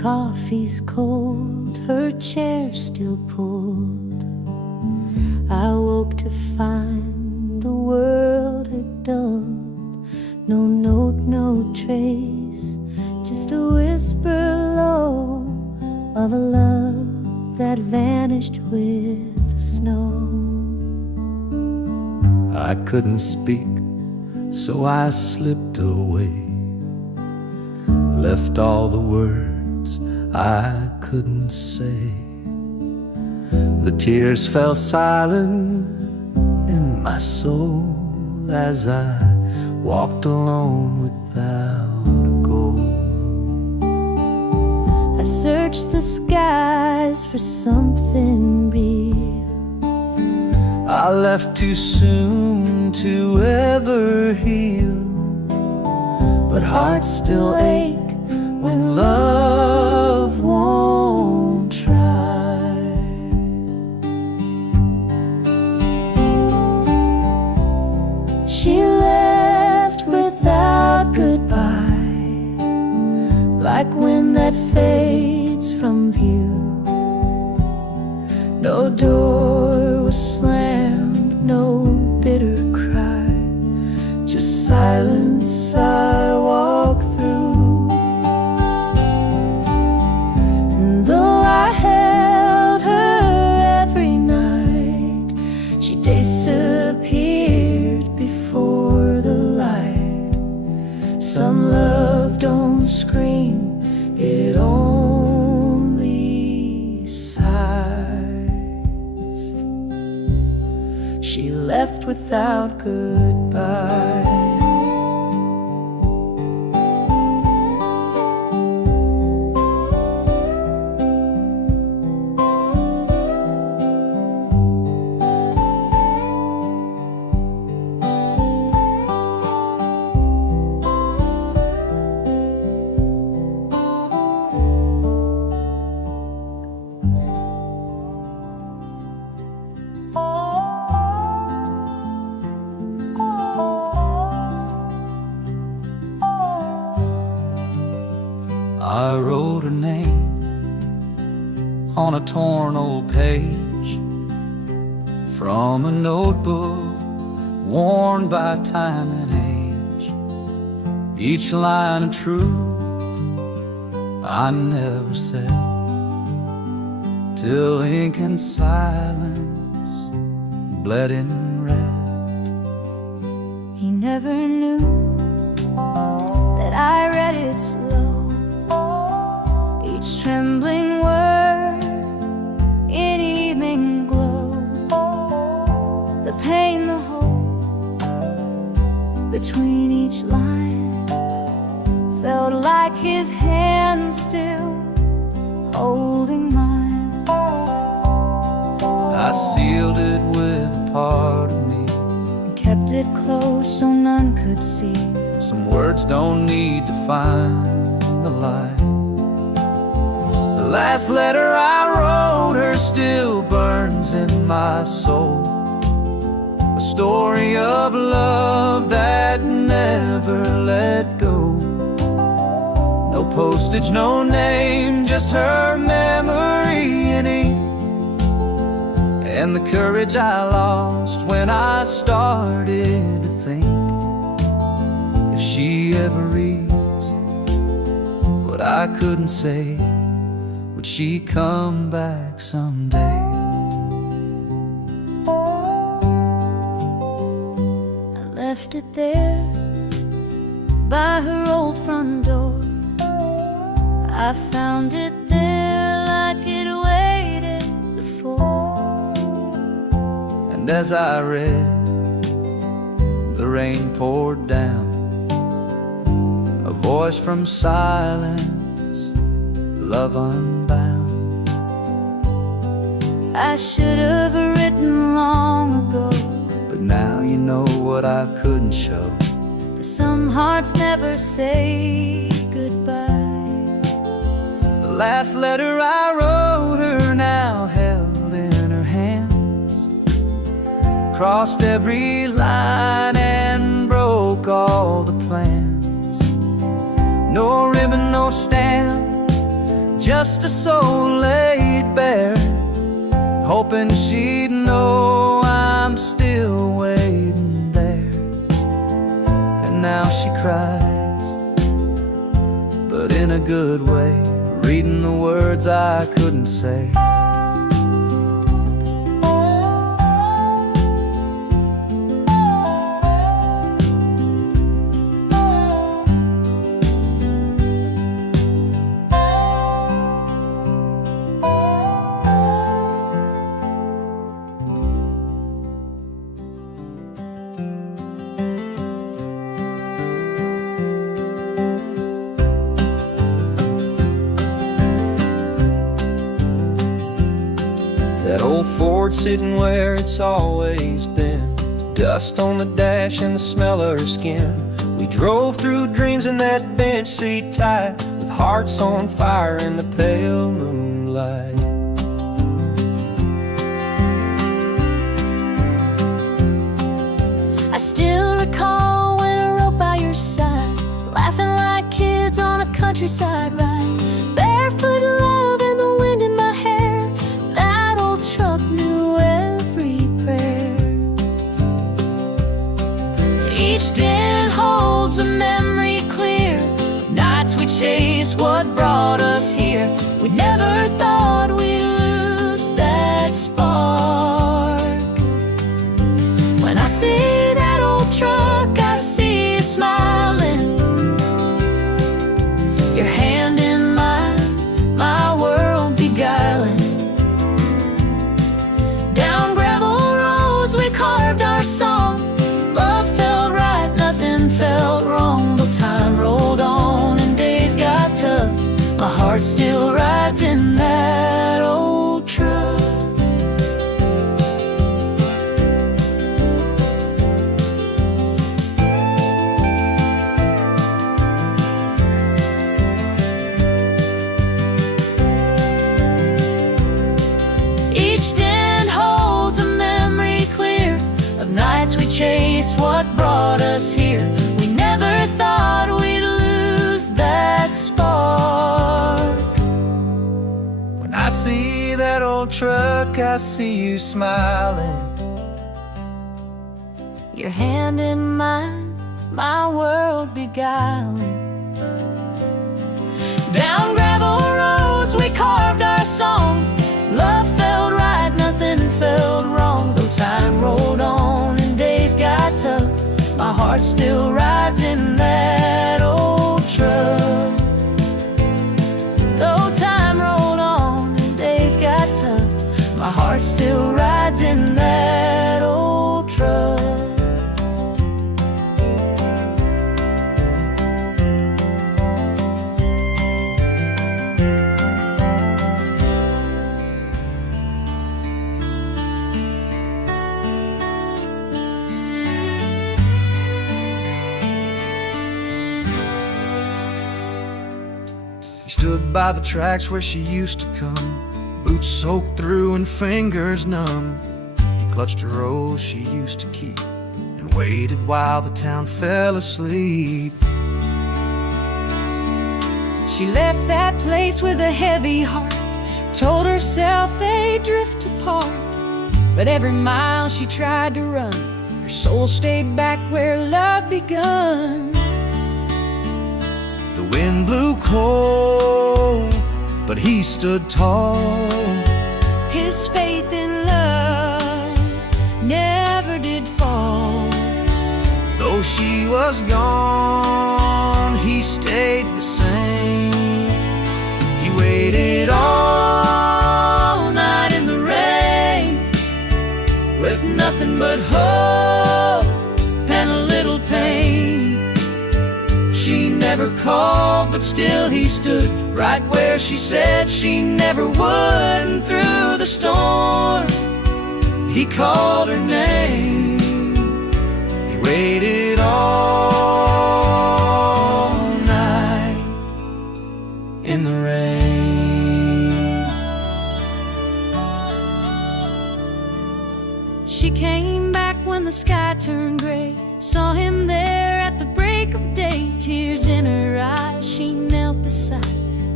coffee's cold, her chair still pulled. I woke to find the world had dulled. No note, no trace, just a whisper low of a love that vanished with the snow. I couldn't speak, so I slipped away, left all the words I couldn't say. The tears fell silent in my soul as I walked alone without a goal. I searched the skies for something real. I left too soon to ever heal, but hearts still ache when love won't try. She left without goodbye, like wind that fades from view. No door was slammed, no bitter cry, just silence I walk through. And though I held her every night, she disappeared before the light. Some love don't scream, it only sighs. She left without goodbye. I wrote her name on a torn old page from a notebook worn by time and age. Each line of truth I never said, till ink and silence bled in red. He never knew that I read it slow, each trembling word in evening glow. The pain, the hope between each line felt like his hand still holding mine. I sealed it with a part of me, And kept it close so none could see. some words don't need to find the light. The last letter I wrote her still burns in my soul, a story of love that never let go. No postage, no name, just her memory in ink, and the courage I lost when I started to think, if she ever reads what I couldn't say, would she come back someday? I left it there by her old front door. I found it there like it waited before. And as I read, the rain poured down, a voice from silence, love unbound. I should have written long ago, But now you know what I couldn't show. that some hearts never say goodbye. The last letter I wrote her now held in her hands, crossed every line and broke all the plans. No ribbon, no stamp, just a soul laid bare, hoping she'd know I'm still waiting there. And now she cries, but in a good way, reading the words I couldn't say. That old Ford sitting where it's always been, dust on the dash and the smell of her skin. We drove through dreams in that bench seat tight, with hearts on fire in the pale moonlight. I still recall when I rode by your side, laughing like kids on a countryside ride, barefoot love and the wind in my hair. That old truck knew every prayer. Each dent holds a memory clear of nights we chased what brought us here. We never thought we'd lose that spark. When I see that old truck, I see you smiling, your hand in mine, my world beguiling. Down gravel roads we carved our song. Love felt right, nothing felt wrong. Though time rolled on and days got tough, my heart still rides in that old truck. Each dent holds a memory clear of nights we chased what brought us here. We never thought we'd lose that spark. When I see that old truck, I see you smiling, Your hand in mine, my world beguiling. Down gravel roads we carved our song. Love felt right, nothing felt wrong. Though time rolled on and days got tough, my heart still rides in that old truck. Though time rolled on and days got tough, my heart still rides in that old truck. He stood by the tracks where she used to come, boots soaked through and fingers numb. He clutched a rose she used to keep and waited while the town fell asleep. She left that place with a heavy heart, told herself they'd drift apart. But every mile she tried to run, her soul stayed back where love begun. The wind blew cold, but he stood tall. His faith in love never did fall. Though she was gone, he stayed the same. He waited all night in the rain, With nothing but hope and a little pain. She never called, but still he stood right where she said she never would. And through the storm, he called her name. he waited all Night in the rain. She came back when the sky turned gray, saw him there at the break of day. Tears in her eyes, she knelt beside and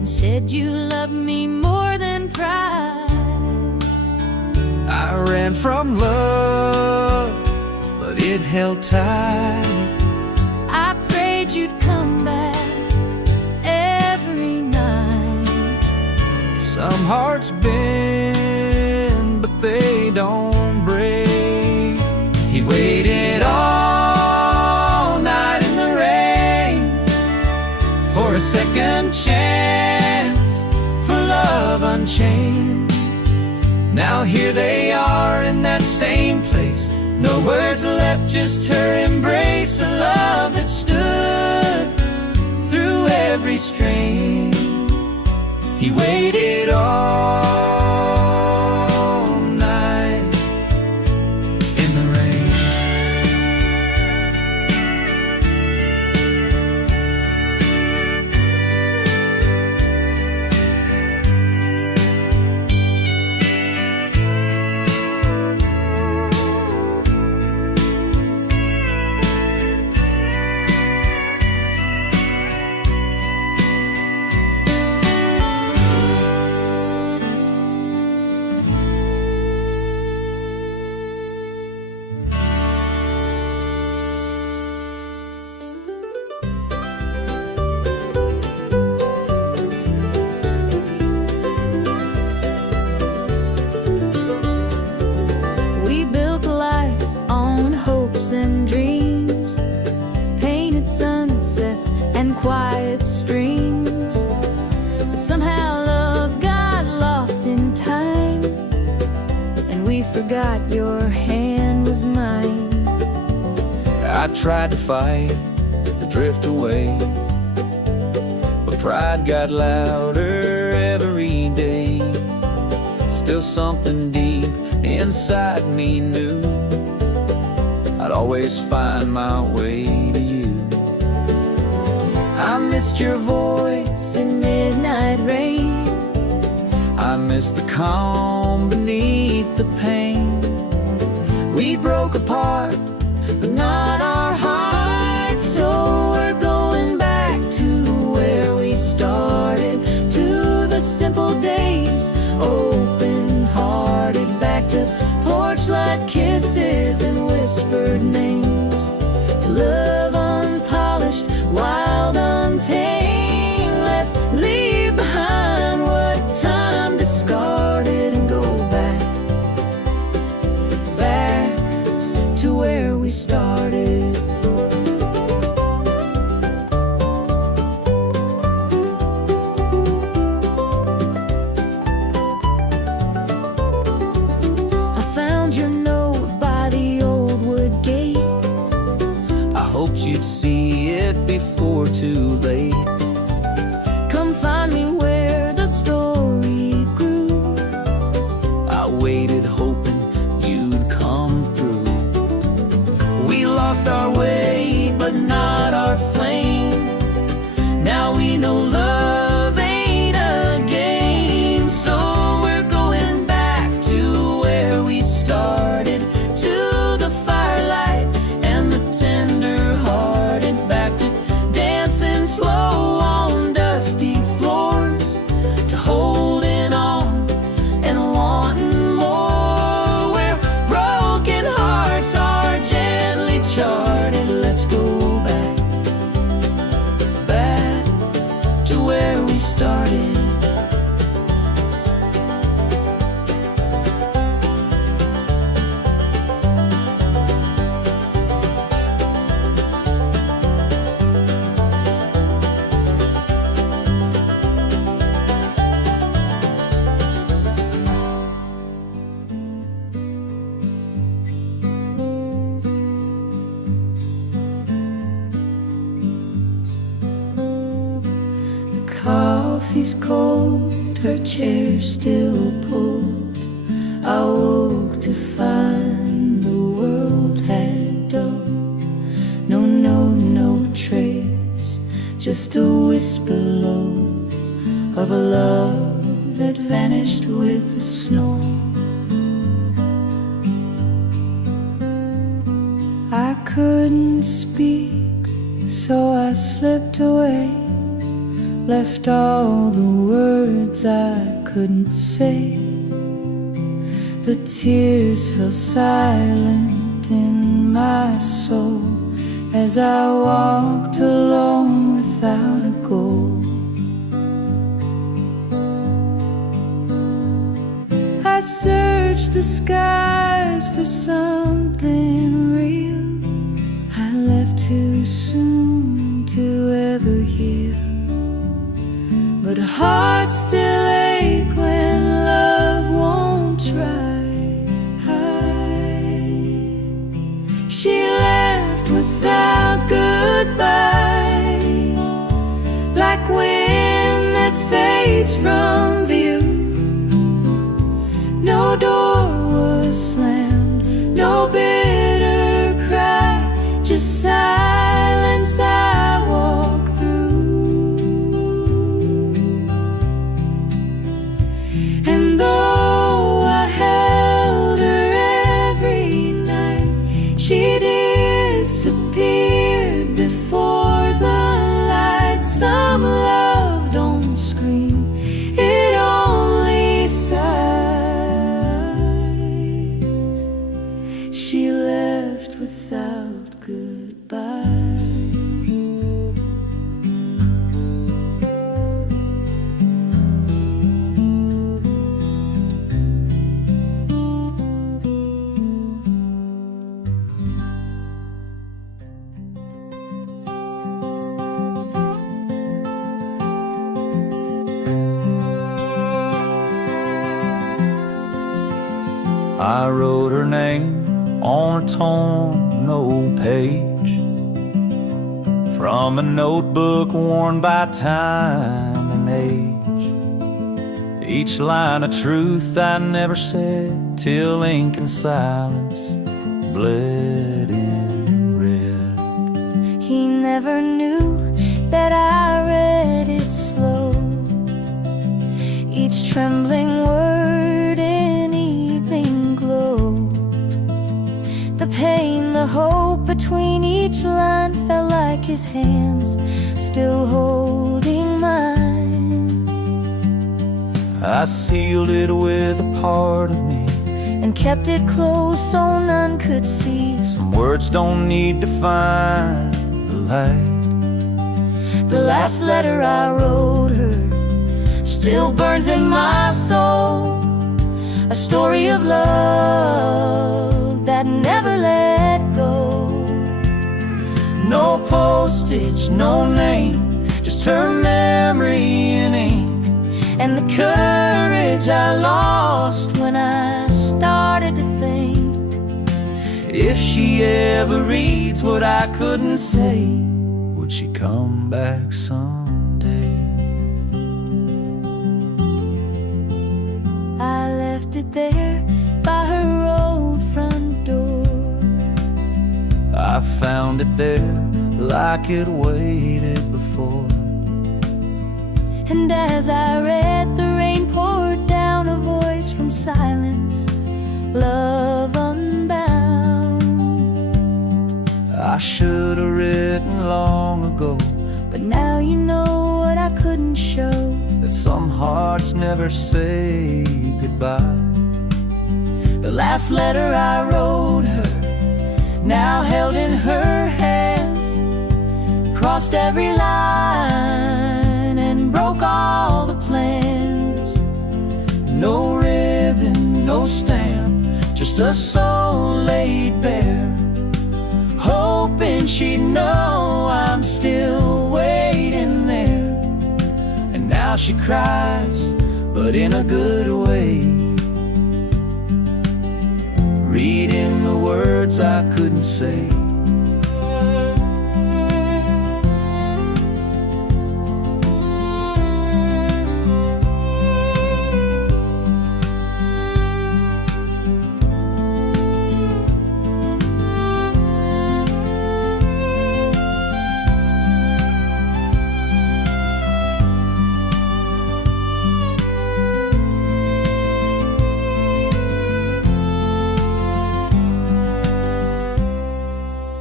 said you loved me more than pride. I ran from love, but it held tight. I prayed you'd come back every night. Some hearts bend, but they don't break. He waited all night in the rain for a second chance, for love unchained. Now here they are in that same place. No words left, just her embrace. A love that stood through every strain. He waited all night in the rain. We built a life on hopes and dreams, painted sunsets and quiet streams. But somehow love got lost in time, and we forgot your hand was mine. I tried to fight the drift away, but pride got louder every day. Still something deep inside me knew I'd always find my way to you. I missed your voice in midnight rain. I missed the calm beneath the pain. We broke apart, but not our hearts. So we're going back to where we started, to the simple days, open-hearted, back to porch light kisses and whispered names, to love unpolished, wild, untamed. Let's leave behind what time discarded and go back, back to where we started. I found your note by the old wood gate. I hoped you'd see it before too late. Come find me where the story grew. I waited hoping you'd come through. We lost our way, but not our flame. Now we know love ain't a game. So we're going back to where we started, to the firelight and the tender-hearted, back to dancing slow on dusty floors, to holding on and wanting more, where broken hearts are gently charted. Let's go back, back to where we started. The coffee's cold, her chair still pulled. I woke to find the world had dulled. No trace, just a whisper low of a love that vanished with the snow. I couldn't speak, so I slipped away, left all the words I couldn't say. The tears fell silent in my soul as I walked alone without a goal. I searched the skies for something real. I left too soon to ever heal, but hearts still ache when love won't try. She left without goodbye, like wind that fades from view. No door was slammed, no bitter cry, just silence I walk through. And though I held her every night, she disappeared before the light. Some love don't scream, it only sighs. She left without goodbye. I wrote her name on a torn old page from a notebook worn by time and age. Each line of truth I never said till ink and silence bled in red. He never knew that I read it slow, each trembling word in evening glow. The pain, the hope between each line felt like his hands still holding mine. I sealed it with a part of me and kept it close so none could see. Some words don't need to find the light. The last letter I wrote her still burns in my soul, a story of love that never let go. No postage, no name, just her memory in ink, and the courage I lost when I started to think. If she ever reads what I couldn't say, would she come back someday? I left it there by her old front door. I found it there like it waited before. And as I read, the rain poured down, a voice from silence, love unbound. I should have written long ago, but now you know what I couldn't show, that some hearts never say goodbye. the last letter I wrote her, now held in her hands, crossed every line and broke all the plans. No ribbon, no stamp, just a soul laid bare, hoping she'd know I'm still waiting there. And now she cries, but in a good way, reading the words I couldn't say.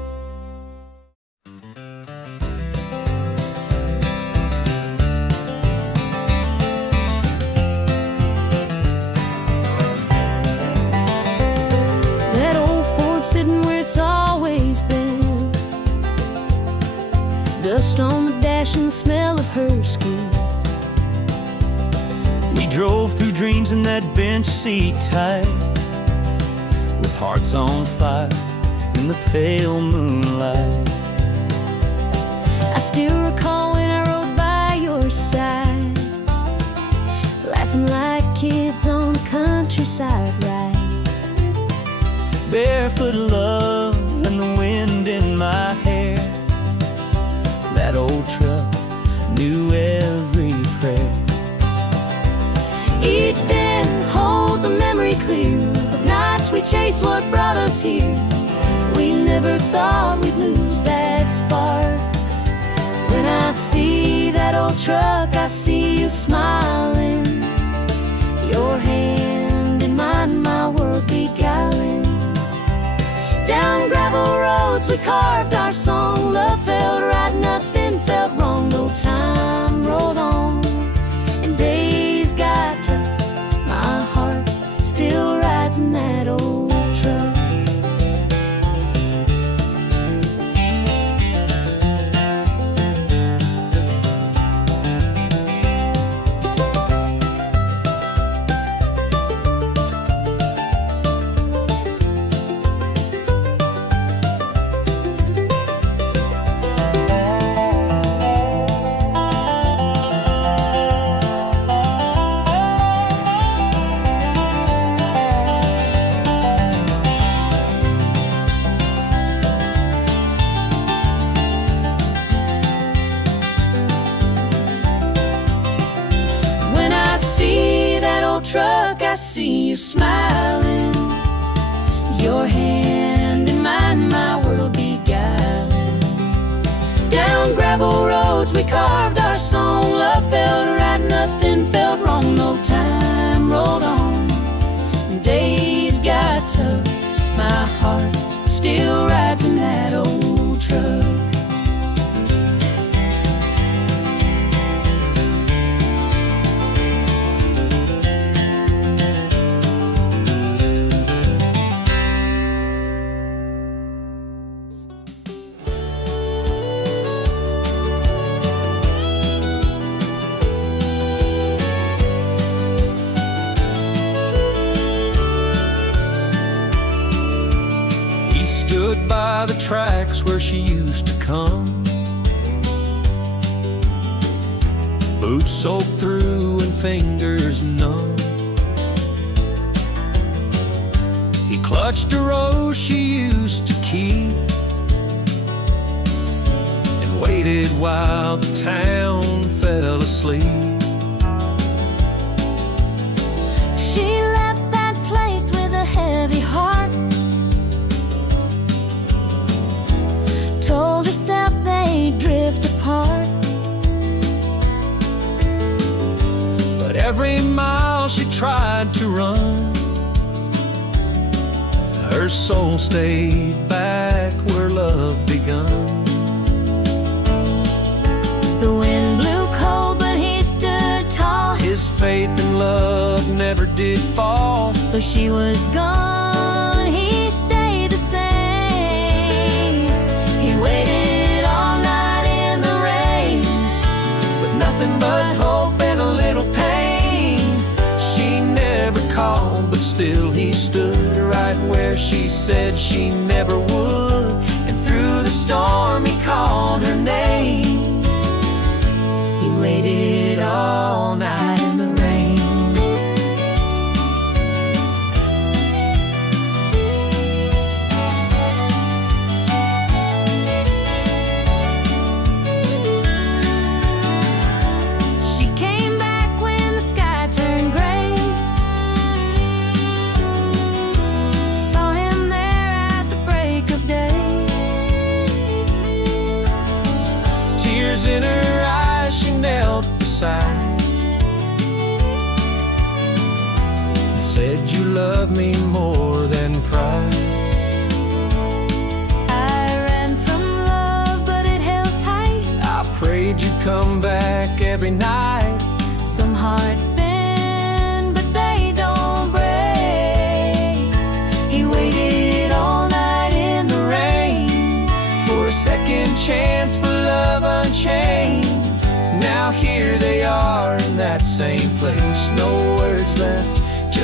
drove through dreams in that bench seat tight, with hearts on fire in the pale moonlight. I still recall when I rode by your side, laughing like kids on the countryside ride. Barefoot love and the wind in my hair, that old truck knew every prayer. Each den holds a memory clear of nights we chased what brought us here. We never thought we'd lose that spark. When I see that old truck, I see you smiling, your hand in mine, my world beguiling. Down gravel roads we carved our song. Love felt right, nothing felt wrong. No time rolled on and days got tough. My heart still rides in that old truck. Truck, I see you smiling, your hand in mine, my world beguiling. Down gravel roads we carved our song. Love felt right, nothing felt wrong. No time rolled on, days got tough. My heart still rides in that old truck. Stood by the tracks where she used to come, boots soaked through and fingers numb. He clutched a rose she used to keep and waited while the town fell asleep. She left that place with a heavy heart, told herself they'd drift apart. But every mile she tried to run, her soul stayed back where love begun. The wind blew cold, but he stood tall. His faith and love never did fall. Though she was gone, he stayed the same. He waited all night in the rain, With nothing but hope and a little pain. She never called, but still he stood right where she said she never would. And through the storm he called her name. he waited all night in the rain. She came back when the sky turned gray, saw him there at the break of day. Tears in her eyes, she knelt beside and said, "You love me more than pride." I ran from love, but it held tight. I prayed you'd come back every night. Some hearts bend, but they don't break. He waited all night in the rain For a second chance, for love unchained. Now here they are in that same place. No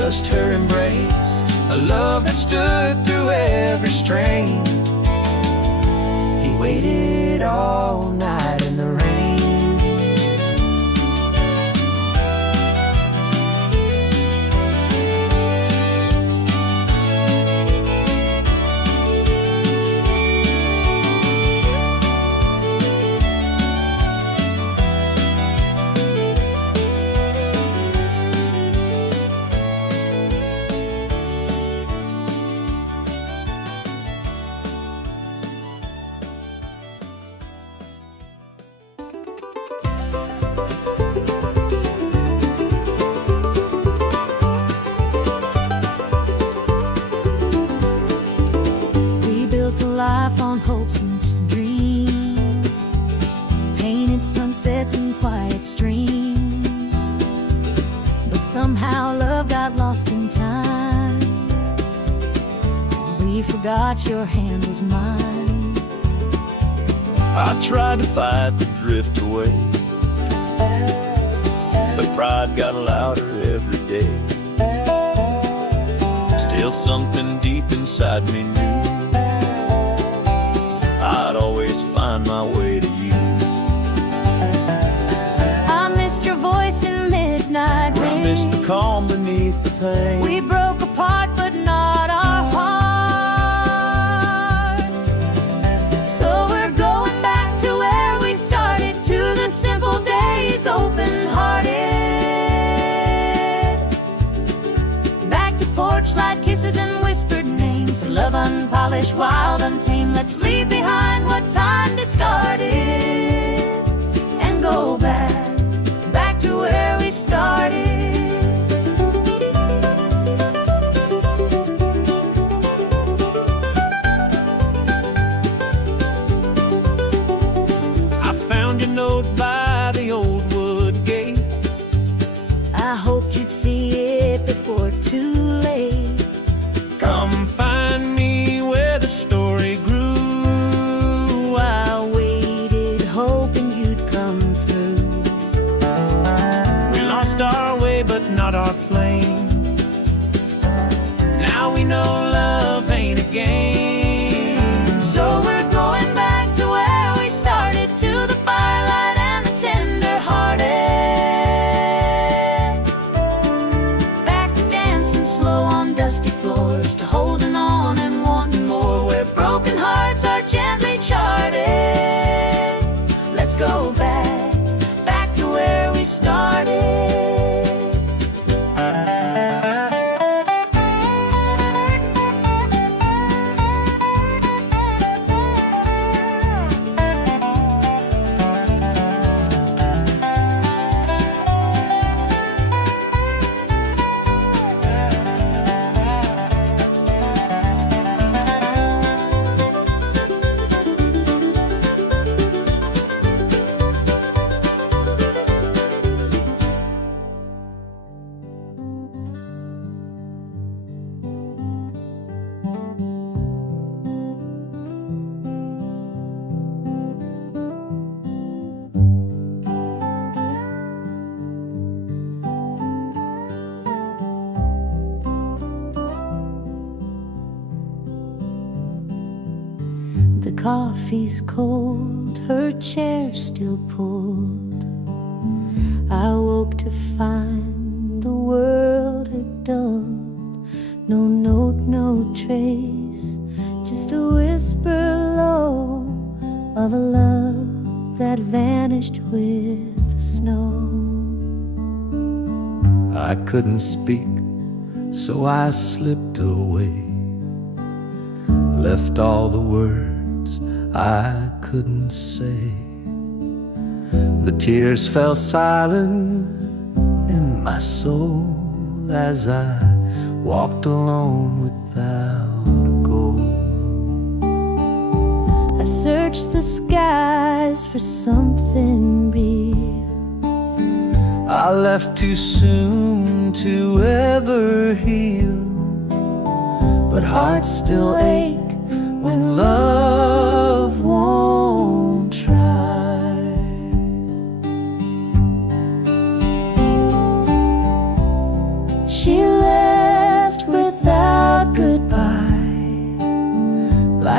just her embrace, a love that stood through every strain. He waited all night in the rain. Life on hopes and dreams, painted sunsets and quiet streams, but somehow love got lost in time. We forgot your hand was mine. I tried to fight the drift away, but pride got louder every day. Still something deep inside me knew I'd always find my way to you. I missed your voice in midnight rain. I missed the calm beneath the pain. We broke apart, but not our heart. So we're going back to where we started, to the simple days, open-hearted. Back to porch light kisses and whispered names, love unpolished, wild, untamed. Let's leave behind what time discarded and go back to where we started. I found your note by the old wood gate. I hoped you'd see it before too late. Come find me where the story grew. I waited, hoping you'd come through. We lost our way, but not our flame. Now we know love ain't a game. So we're going back to where we started, to the firelight and the tender-hearted. Back to dancing slow on dusty floors, to holding on and wanting more, where broken hearts are gently charted. Let's go back to where we started. The coffee's cold, her chair still pulled. I woke to find the world had dulled. No note, no trace, just a whisper low of a love that vanished with the snow. I couldn't speak, so I slipped away, left all the words I couldn't say. The tears fell silent in my soul as I walked alone without a goal. I searched the skies for something real. I left too soon to ever heal, but hearts still ache when love won't try. She left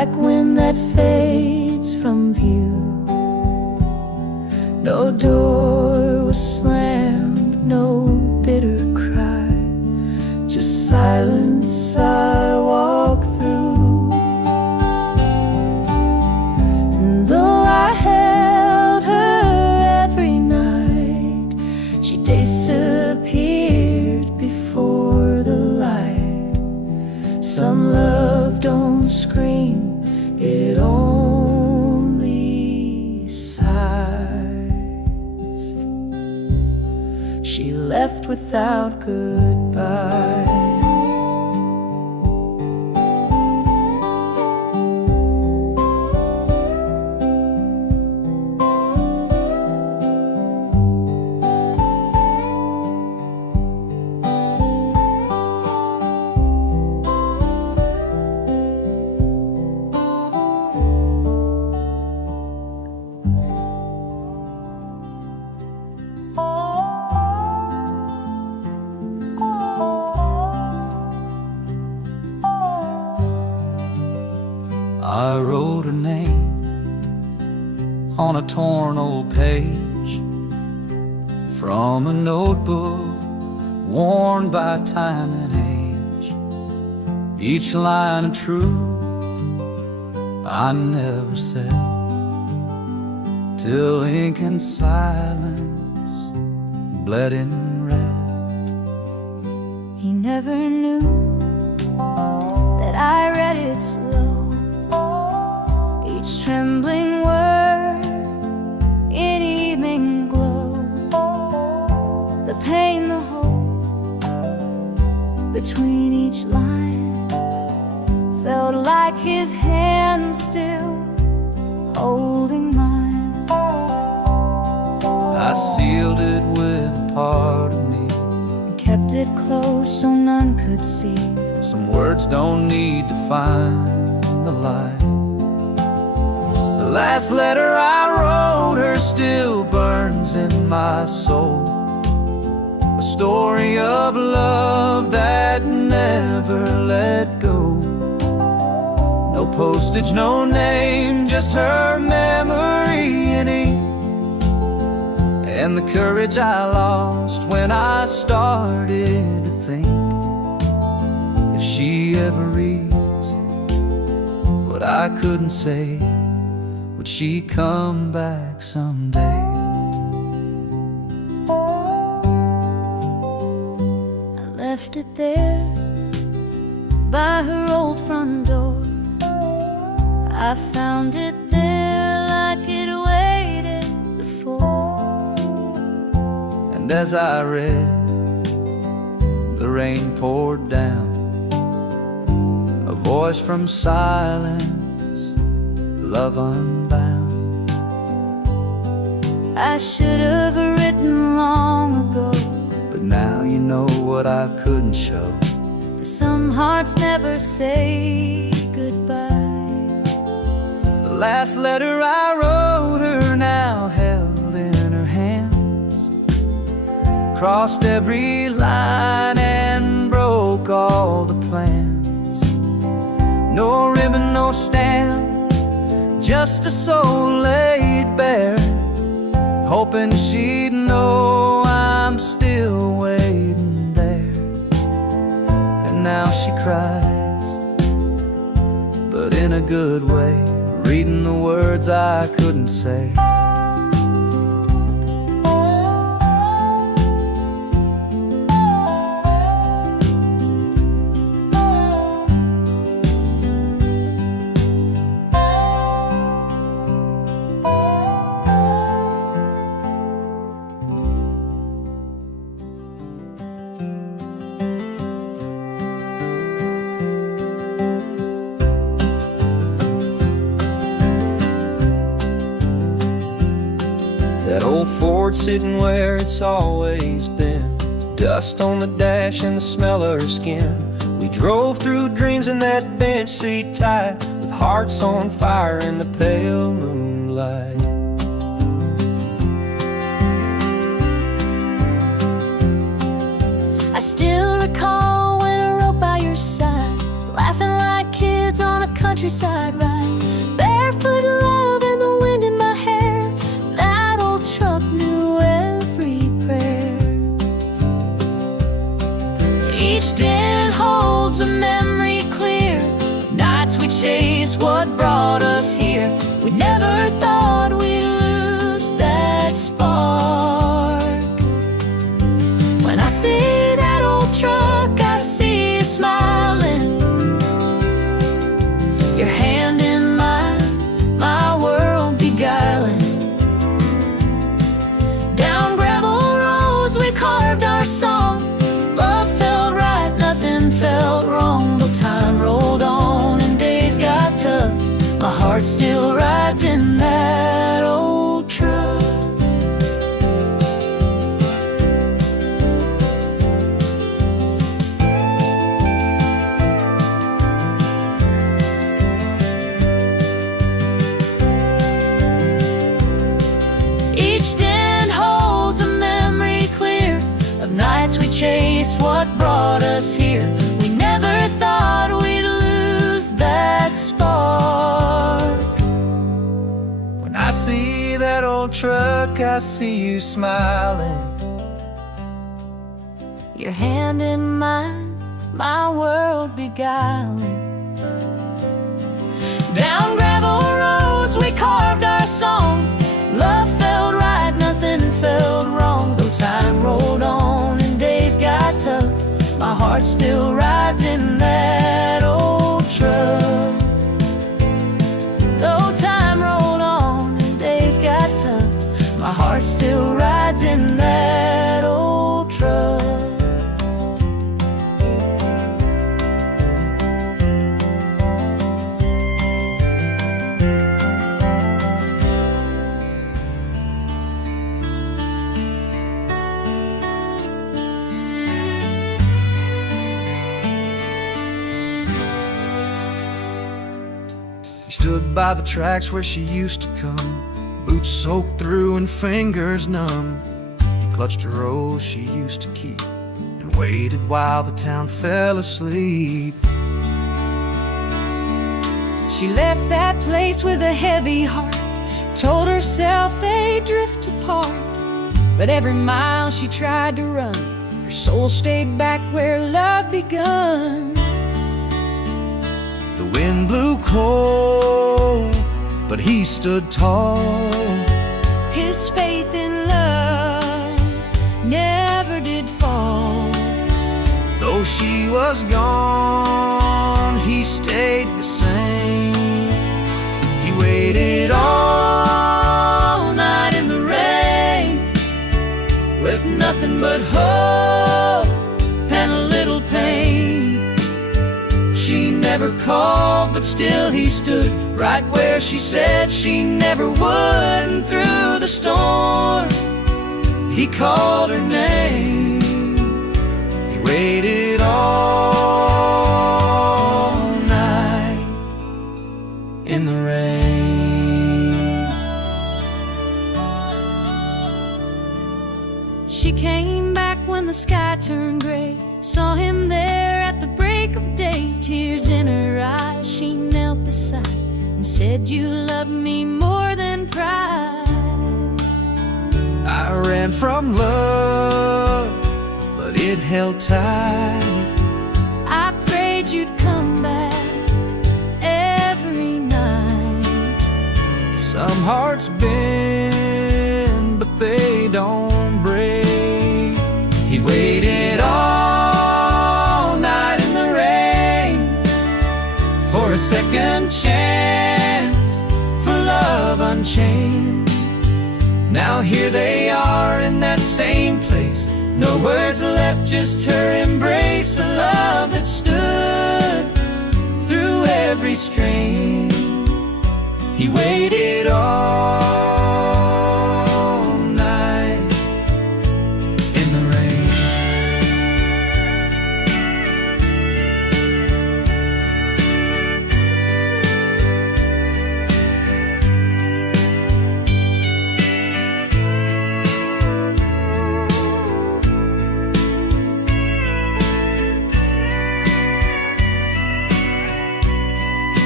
like wind that fades from view. No door was slammed, no bitter cry, just silence I walk through. And though I held her every night, she disappeared before the light. Some love don't scream, it only sighs. She left without goodbye. I wrote her name on a torn old page from a notebook worn by time and age. Each line of truth I never said, till ink and silence bled in red. He never knew that I read it slow, each trembling word in evening glow. The pain, the hope between each line felt like his hand still holding mine. I sealed it with a part of me, And kept it close so none could see. some words don't need to find the light. The last letter I wrote her still burns in my soul, a story of love that never let go. No postage, no name, just her memory in ink, and the courage I lost when I started to think, if she ever reads what I couldn't say, would she come back someday? I left it there by her old front door. I found it there like it waited before. And as I read, the rain poured down, a voice from silence, love unbound. I should have written long ago, But now you know what I couldn't show. that some hearts never say goodbye. The last letter I wrote her now held in her hands, crossed every line and broke all the plans. No ribbon, no stamp, just a soul laid bare, hoping she'd know I'm still waiting there. And now she cries, but in a good way, reading the words I couldn't say. That old Ford sitting where it's always been, dust on the dash and the smell of her skin. We drove through dreams in that bench seat tight, with hearts on fire in the pale moonlight. I still recall when I rode by your side, laughing like kids woods on a countryside ride, barefoot love and the wind in my hair. That old truck knew every prayer. Each den holds a memory clear of nights we chased what brought us here. We never thought we'd lose that spark. When I see that old truck, I see you smiling, your hand in mine, my world beguiling. Down gravel roads we carved our song. Love felt right, nothing felt wrong. Though time rolled on and days got tough, my heart still rides in that old truck. Each den holds a memory clear of nights we chased what brought us here. We never thought we'd lose that spark. When I see that old truck, I see you smiling, Your hand in mine, my world beguiling. Down gravel roads we carved our song. Love felt right, nothing felt wrong. Though time rolled on and days got tough, my heart still rides in that old truck. Though time rolled on and days got tough, my heart still rides in that old truck. He stood by the tracks where she used to come, boots soaked through and fingers numb. He clutched a rose she used to keep and waited while the town fell asleep. She left that place with a heavy heart, told herself they'd drift apart. But every mile she tried to run, her soul stayed back where love begun. The wind blew cold, but he stood tall. His faith in love never did fall. Though she was gone, he stayed the same. He waited all night in the rain, With nothing but hope and a little pain. she never called, but still he stood right where she said she never would. And through the storm, he called her name. He waited all night in the rain. She came back when the sky turned gray, saw him there at the break of day. Tears in her eyes, she knelt beside and said, "You love me more than pride." I ran from love, but it held tight. I prayed you'd come back every night. Some hearts bend, but they don't break. He waited all night in the rain for a second chance, for love unchained. Now here they are in that same place, no words left, just her embrace. A love that stood through every strain. He waited all night in the rain.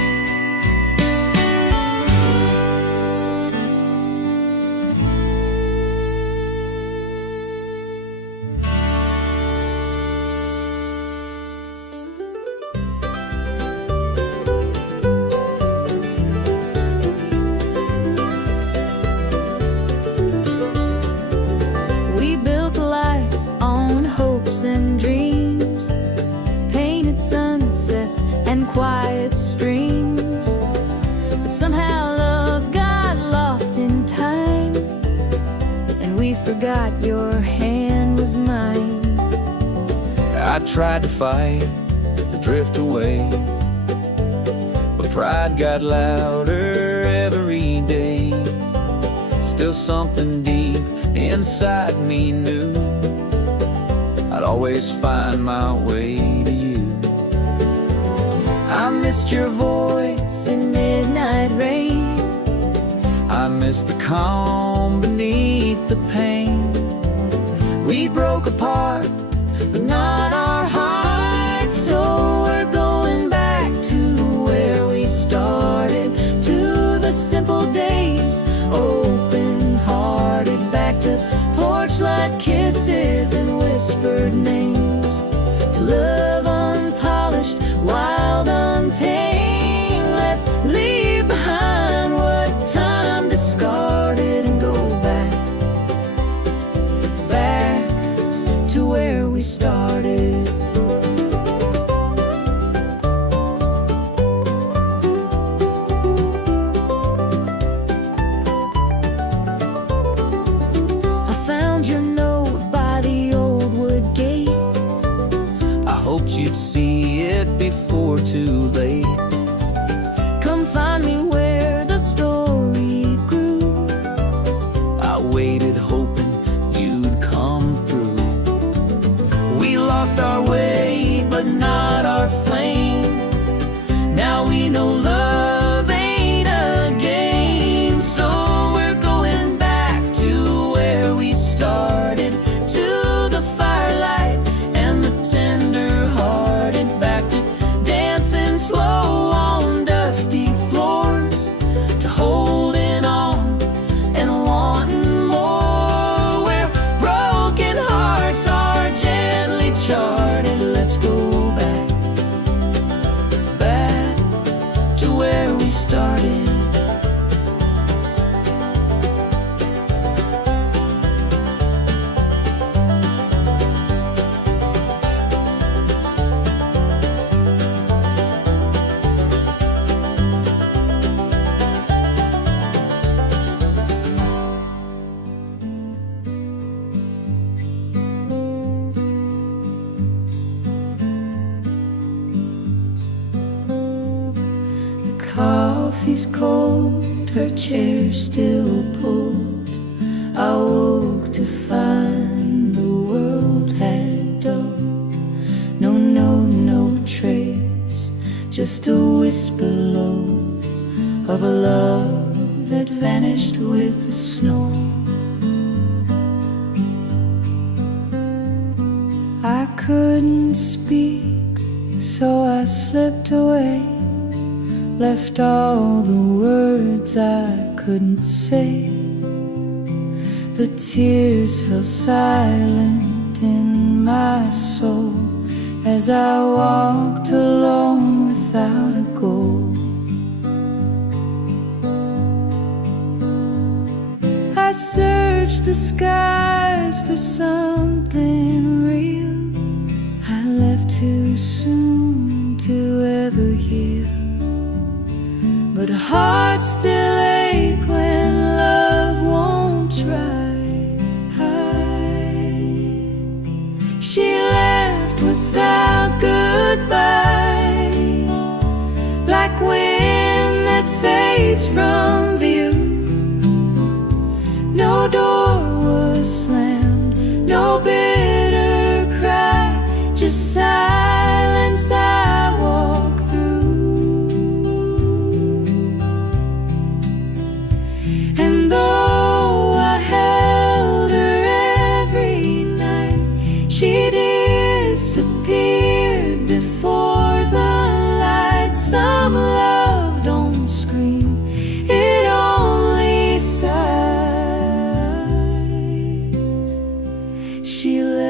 forgot your hand was mine. I tried to fight, to drift away, but pride got louder every day. Still something deep inside me knew I'd always find my way to you. I missed your voice in midnight rain. I miss the calm beneath the pain. We broke apart, but not our hearts. So we're going back to where we started, to the simple days, open-hearted, back to porch light kisses and whispered names, to love unpolished, wild, untamed. Let's leave behind what time discarded and go back to where we started. I found your note by the old wood gate. I hoped you'd see it before too late. Come find me where the story grew. I waited hoping you'd come through. We lost our way, but not our flame. Now we know love ain't a game. So we're going back to where we started, to the firelight and the tender-hearted, back to dancing slow on dusty floors, to holding on and wanting more, where broken hearts are gently charted. Let's go back to where we started. Coffee's cold, her chair still pulled. I woke to find the world had dulled. No note, no trace, just a whisper low of a love that vanished with the snow. I couldn't speak, so I slipped away, left all the words I couldn't say. The tears fell silent in my soul as I walked alone without a goal. I searched the skies for something real. I left too soon to ever heal, but hearts still ache when love won't try. She left without goodbye, like wind that fades from view. No door was slammed, no bitter cry, just silence I walk through. And though I held her every night, she disappeared before the light. Some love don't scream, it only sighs. She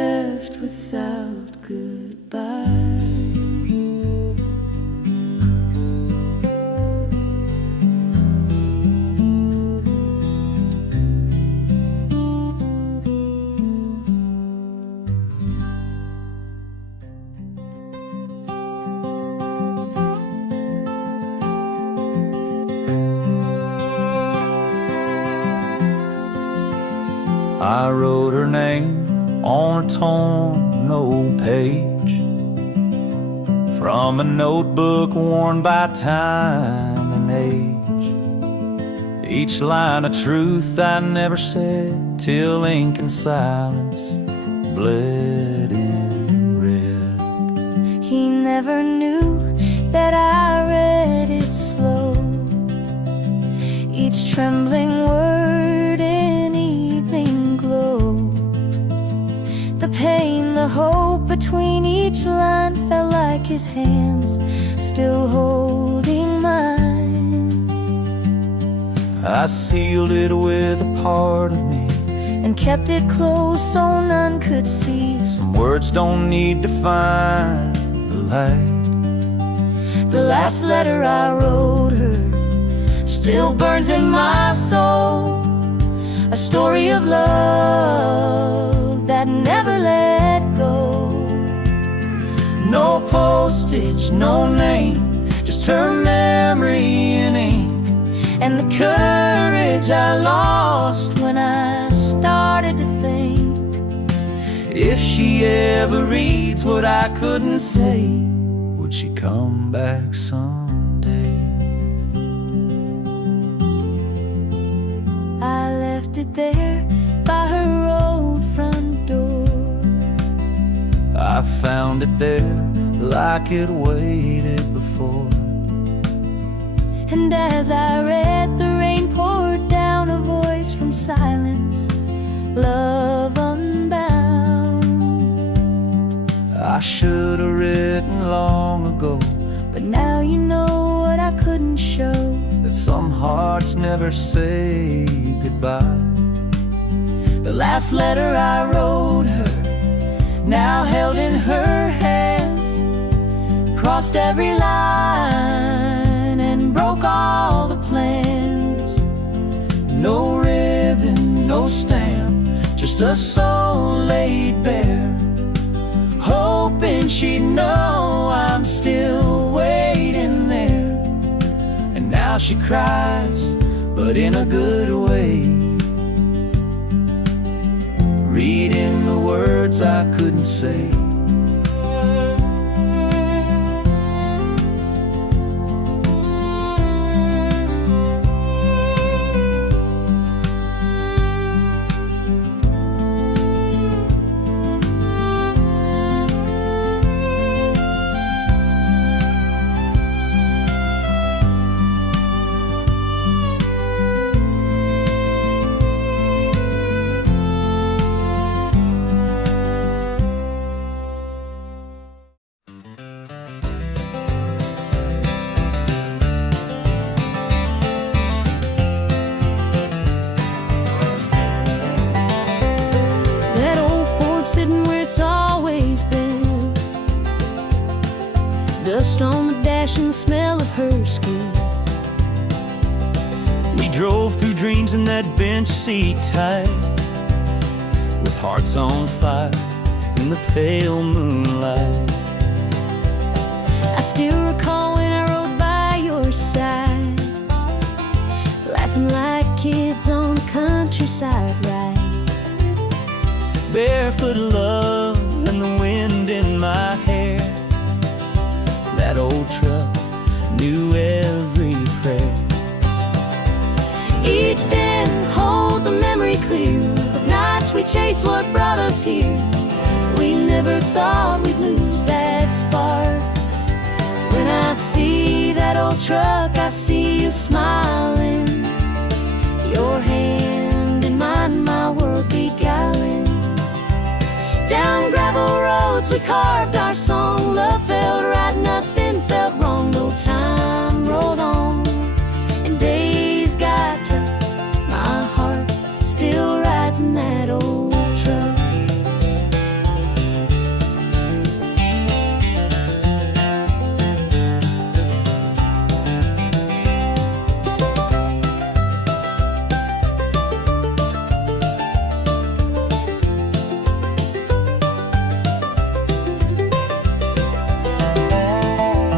I wrote her name on a torn old page from a notebook worn by time and age. Each line of truth I never said till ink and silence bled in red. He never knew that I read it slow, each trembling word in evening glow. The pain, the hope between each line felt like his hands still holding mine. I sealed it with a part of me and kept it close so none could see. Some words don't need to find the light. The last letter I wrote her still burns in my soul, a story of love that never let go. No postage, no name, just her memory in ink, and the courage I lost when I started to think. if she ever reads what I couldn't say, would she come back someday? I left it there by her old front door. I found it there like it waited before. And as I read, the rain poured down, a voice from silence, love unbound. I should have written long ago, But now you know what I couldn't show, that some hearts never say goodbye. the last letter I wrote her, now held in her hands, crossed every line and broke all the plans. No ribbon, no stamp, just a soul laid bare, hoping she'd know I'm still waiting there. and now she cries, but in a good way, reading the words I couldn't say. That old Ford sitting where it's always been, dust on the dash and the smell of her skin. We drove through dreams in that bench seat tight, with hearts on fire in the pale moonlight. I still recall when I rode by your side, laughing like kids on a countryside ride. Barefoot love and the wind in my hair. That old truck knew every prayer. Each den holds a memory clear of nights we chased what brought us here. We never thought we'd lose that spark. When I see that old truck, I see you smiling, your hand in mine, my world beguiling. Down gravel roads we carved our song, love felt right, nothing felt wrong. No time rolled on and days got tough, my heart still rides in that old truck.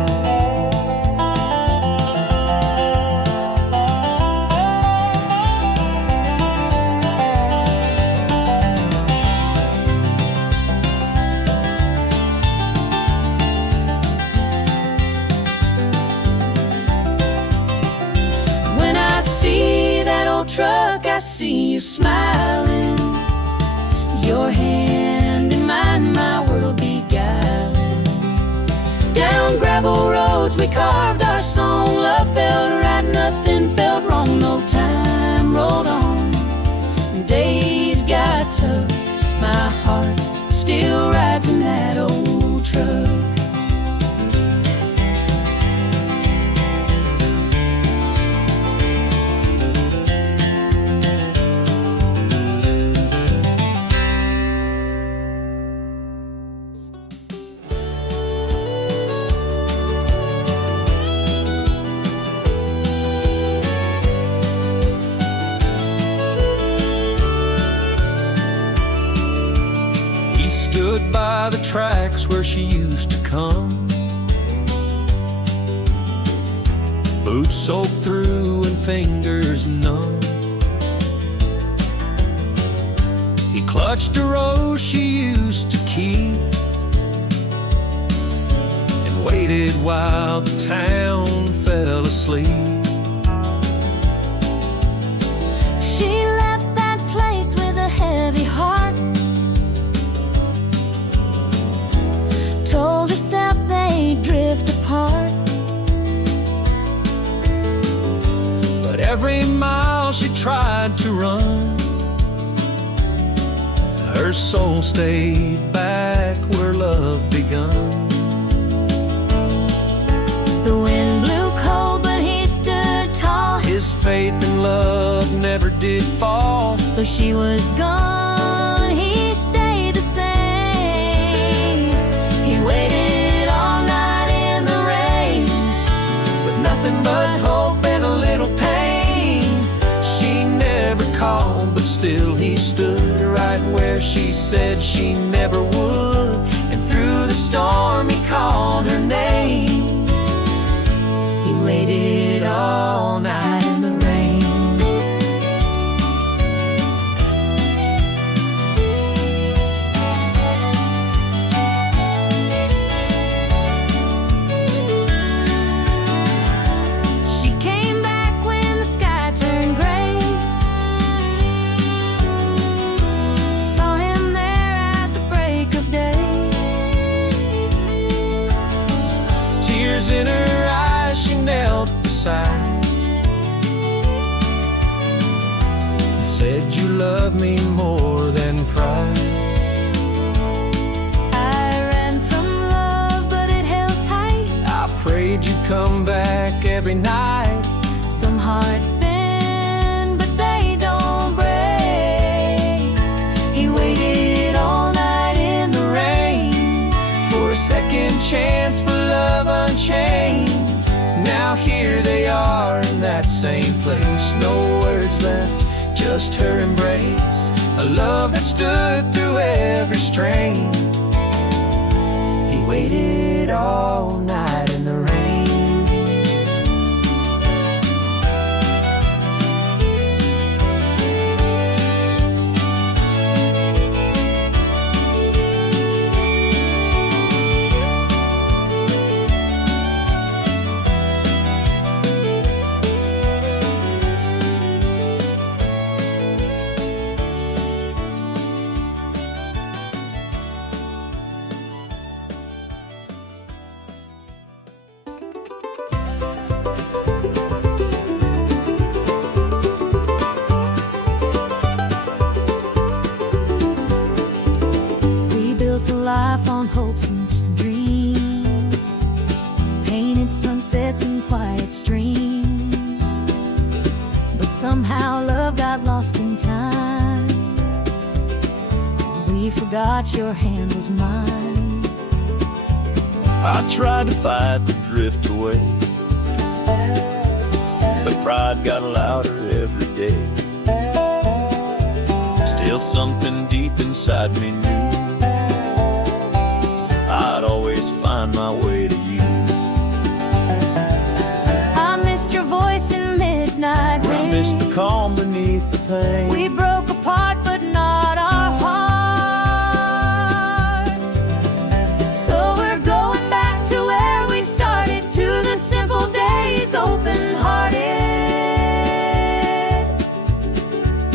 look, I see you smiling. Your hand in mine, my world beguiling. Down gravel roads we carved our song. Love felt right, nothing felt wrong. No time rolled on. Days got tough. My heart still rides in that old truck. Stood by the tracks where she used to come, boots soaked through and fingers numb. He clutched a rose she used to keep and waited while the town fell asleep. She left that place with a heavy heart. Told herself they'd drift apart. But every mile she tried to run, her soul stayed back where love begun. The wind blew cold, but he stood tall. His faith in love never did fall. Though she was gone, he stayed the same. He waited all night in the rain, With nothing but hope and a little pain. She never called, but still he stood right where she said she never would. and through the storm he called her name. He waited all night in the rain. She came back when the sky turned gray. Saw him there at the break of day. Tears in her eyes, she knelt beside and said, "You love me more than pride." I ran from love, but it held tight. I prayed you'd come back every night. Some hearts bend, but they don't break. He waited all night in the rain For a second chance for love unchained. Now here they are in that same place. No words left, just her embrace. A love that stood through every strain. He waited all night in the rain. We built a life on hopes and dreams, painted sunsets and quiet streams. But somehow love got lost in time. We forgot your hand was mine. I tried to fight the drift away, but pride got louder every day. Still something deep inside me knew I'd always find my way to you. I missed your voice in midnight rain. I missed the calm beneath the pain. We broke apart, but not our heart. So we're going back to where we started, to the simple days, open-hearted.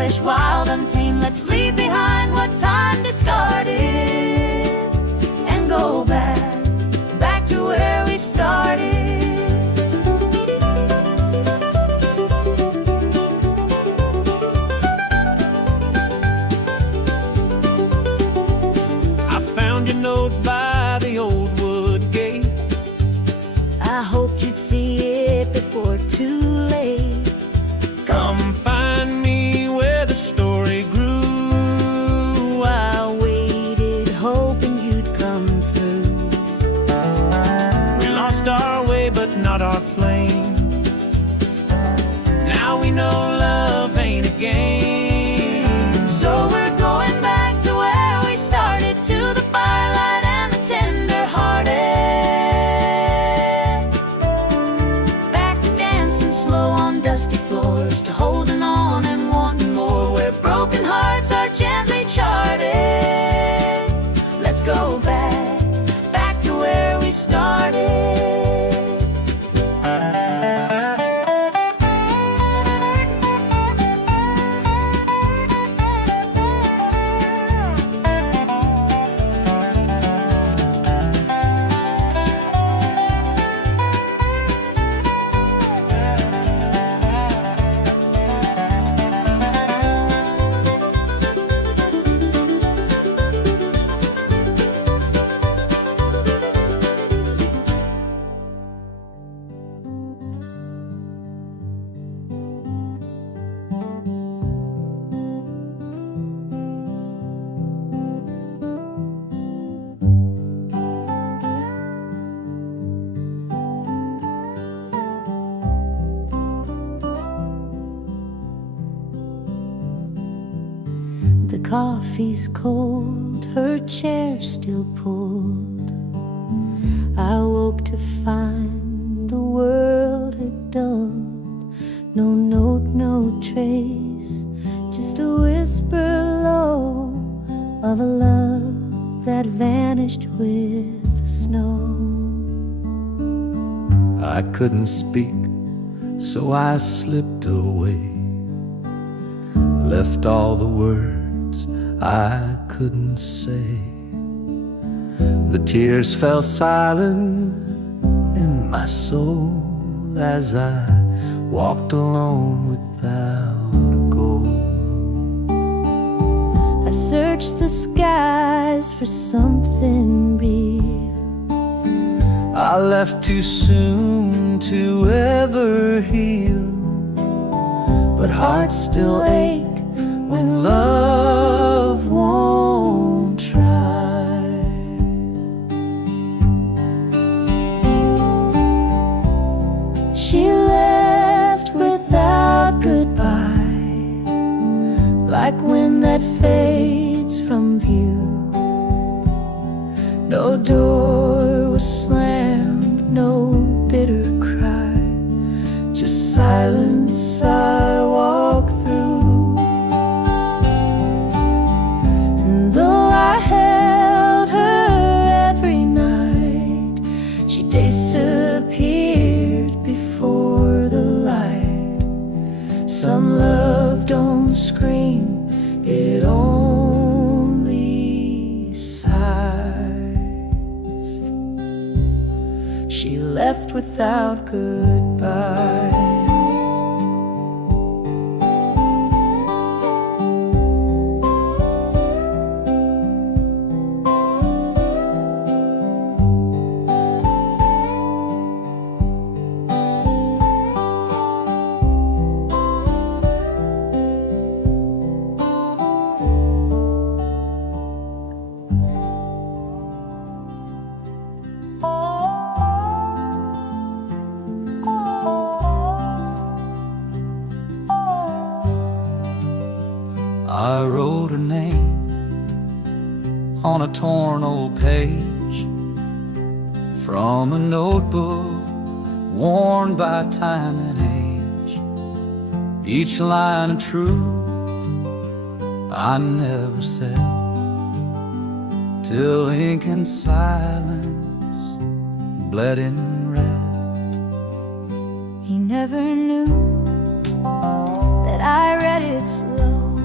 selfish, wild, untamed. Let's leave behind what time discarded and go back to where we started. I found your note by the old wood gate. I hoped you'd see it before too late. Come find me where the story grew. I waited, hoping you'd come through. We lost our way, but not our flame. Now we know love ain't a game. So we're going back to where we started, to the firelight and the tender-hearted. Back to dancing slow on dusty floors, to holding on and wanting more, where broken hearts are gently charted. Let's go back to where we started. The coffee's cold, her chair still pulled. I woke to find the world had dulled. No note, no trace, just a whisper low of a love that vanished with the snow. I couldn't speak, so I slipped away, left all the words I couldn't say. The tears fell silent in my soul as I walked alone without a goal. I searched the skies for something real. I left too soon to ever heal, but hearts still ache when love won't try. She left without goodbye, like wind that fades from view. No door was slammed, no bitter cry, just silence I walk through. And though I held her every night, she disappeared before the light. Some love don't scream, it only sighs. She left without goodbye. I wrote her name on a torn old page from a notebook worn by time and age. Each line a truth I never said, till ink and silence bled in red. He never knew that I read it slow,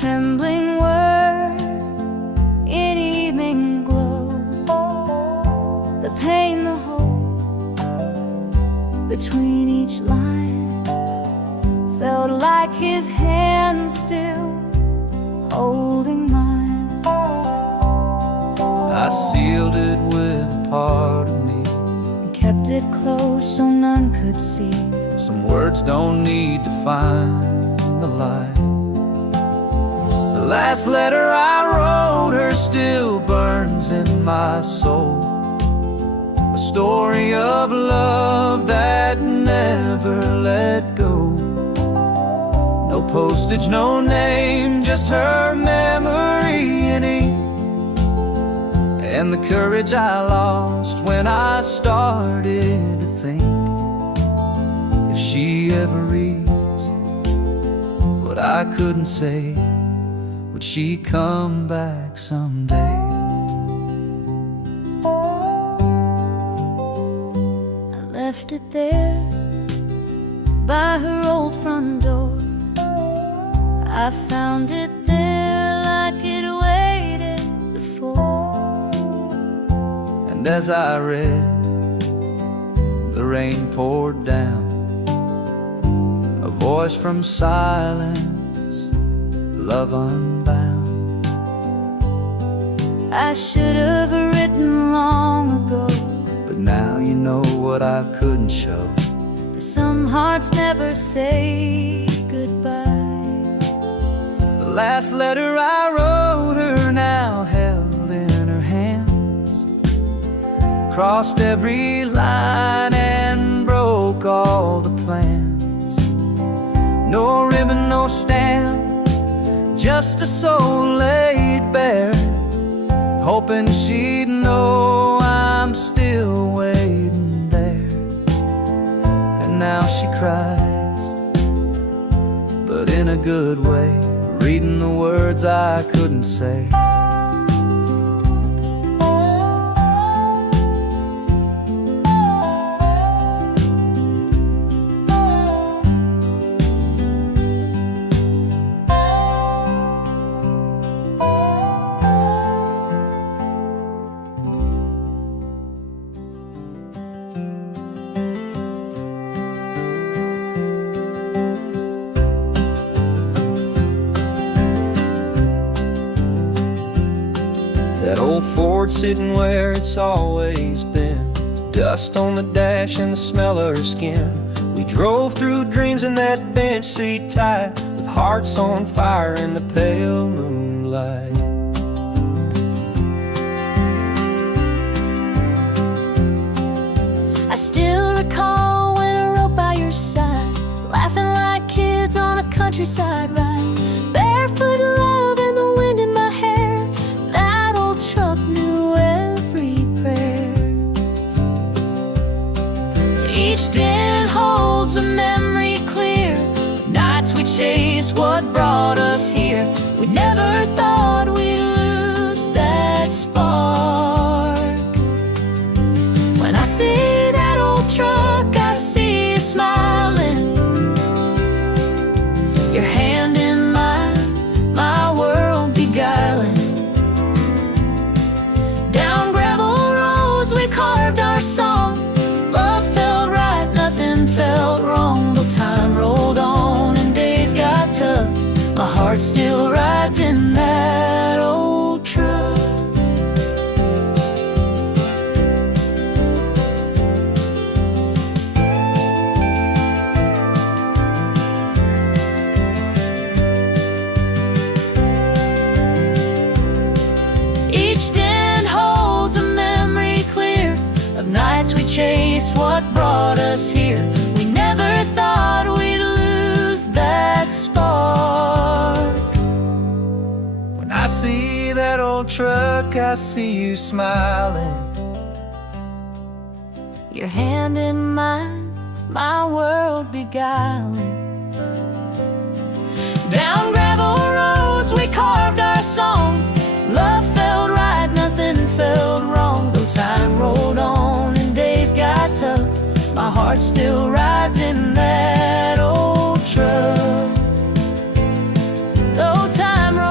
trembling word in evening glow. The pain, the hope between each line felt like his hand still holding mine. I sealed it with a part of me, And kept it close so none could see. some words don't need to find the light. The last letter I wrote her still burns in my soul, a story of love that never let go. No postage, no name, just her memory in ink, and the courage I lost when I started to think, if she ever reads what I couldn't say, would she come back someday? I left it there by her old front door. I found it there like it waited before. And as I read, the rain poured down, a voice from silence, love unbound. I should have written long ago, But now you know what I couldn't show. that some hearts never say goodbye. The last letter I wrote her now held in her hands, crossed every line and broke all the plans. No ribbon, no stamp, just a soul laid bare, hoping she'd know I'm still waiting there. And now she cries, but in a good way, reading the words I couldn't say. That old Ford sitting where it's always been, dust on the dash and the smell of her skin. We drove through dreams in that bench seat tight, with hearts on fire in the pale moonlight. I still recall when I rode by your side, laughing like kids on a countryside ride. Barefoot love and the wind in my hair, that old truck knew every prayer. Each dent holds a memory clear of nights we chased what brought us here. We never thought we'd lose that spark. When I see that old truck, I see you smiling, your hand in mine, my world beguiling. Down gravel roads we carved our song, love felt right, nothing felt wrong. Though time rolled on and days got tough, my heart still rides in that old truck. Nights we chased what brought us here. We never thought we'd lose that spark. When I see that old truck, I see you smiling, your hand in mine, my world beguiling. Down gravel roads we carved our song, love felt right, nothing felt wrong. Though time rolled on and days got tough, my heart still rides in that old truck. Though time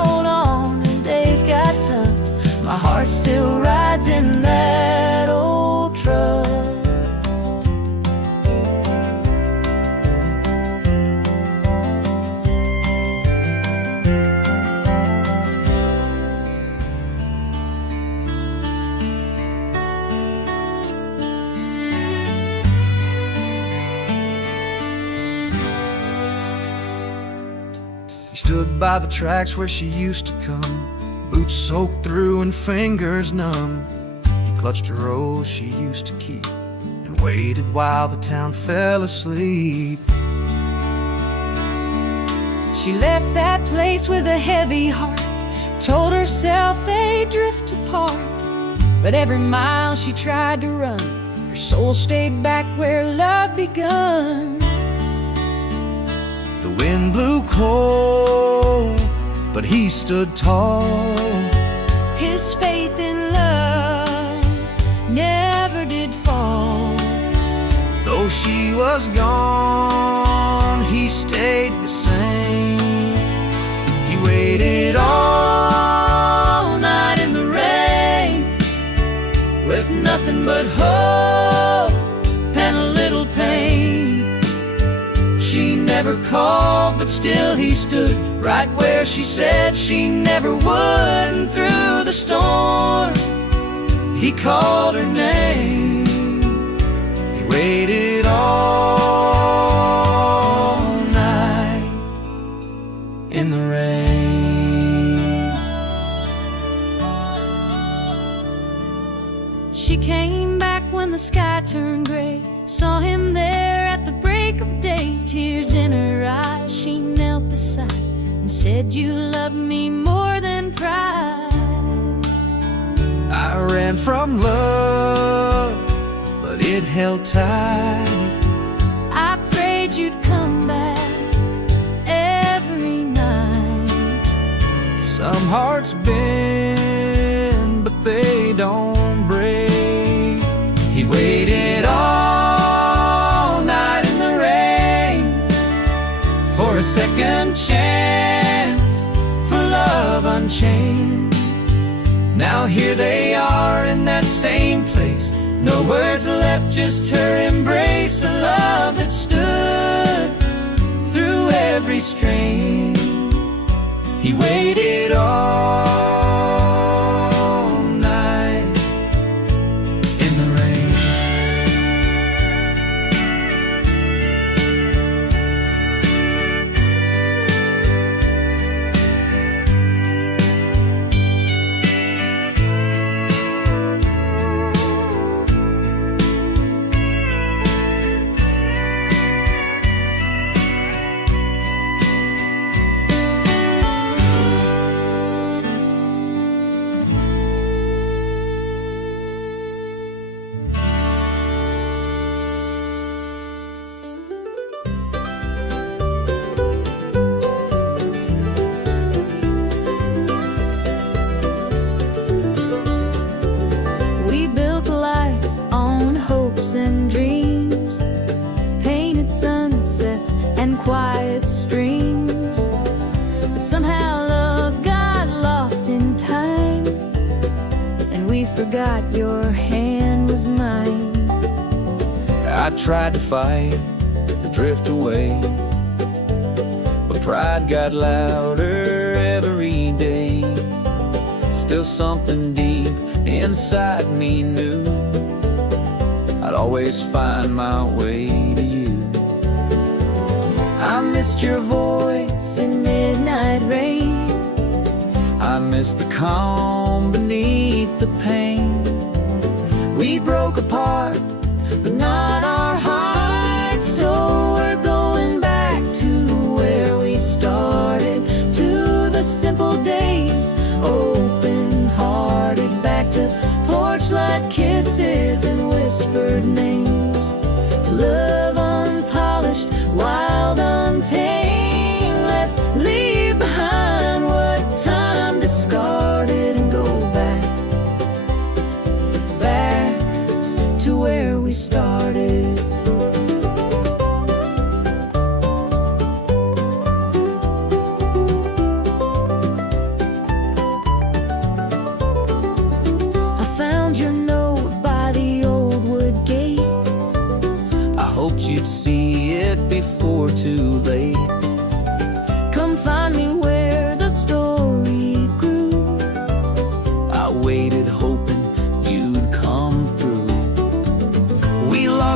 in that old truck. He stood by the tracks where she used to come, boots soaked through and fingers numb. He clutched a rose she used to keep and waited while the town fell asleep. She left that place with a heavy heart, told herself they'd drift apart. But every mile she tried to run, her soul stayed back where love begun. The wind blew cold, but he stood tall. His faith in love never did fall. Though she was gone, he stayed the same. He waited all night in the rain, With nothing but hope and a little pain. She never called, but still he stood right where she said she never would. And through the storm, he called her name. He waited all night In the rain, She came back when the sky turned gray, saw him there at the break of day. Tears in her eyes, she knelt beside and said, "You love me more than pride." I ran from love, but it held tight. I prayed you'd come back every night. Some hearts bend, but they don't break. he waited all night in the rain for a second chance, for love unchained. Now here they are in that same place, no words left, just her embrace. A love that stood through every strain. He waited all night in the rain. We built a life on hopes and dreams, painted sunsets and quiet streams. But somehow love got lost in time, and we forgot your hand was mine. I tried to fight, to drift away, but pride got louder every day. Still something deep inside me knew I'd always find my way to you. I missed your voice in midnight rain. I miss the calm beneath the pain. We broke apart, but not our hearts. So we're going back to where we started, to the simple days, open-hearted, back to porch-light kisses and whispered names, to love unpolished, wild, untamed. Let's leave behind what time discarded and go back, back to where we started. I found your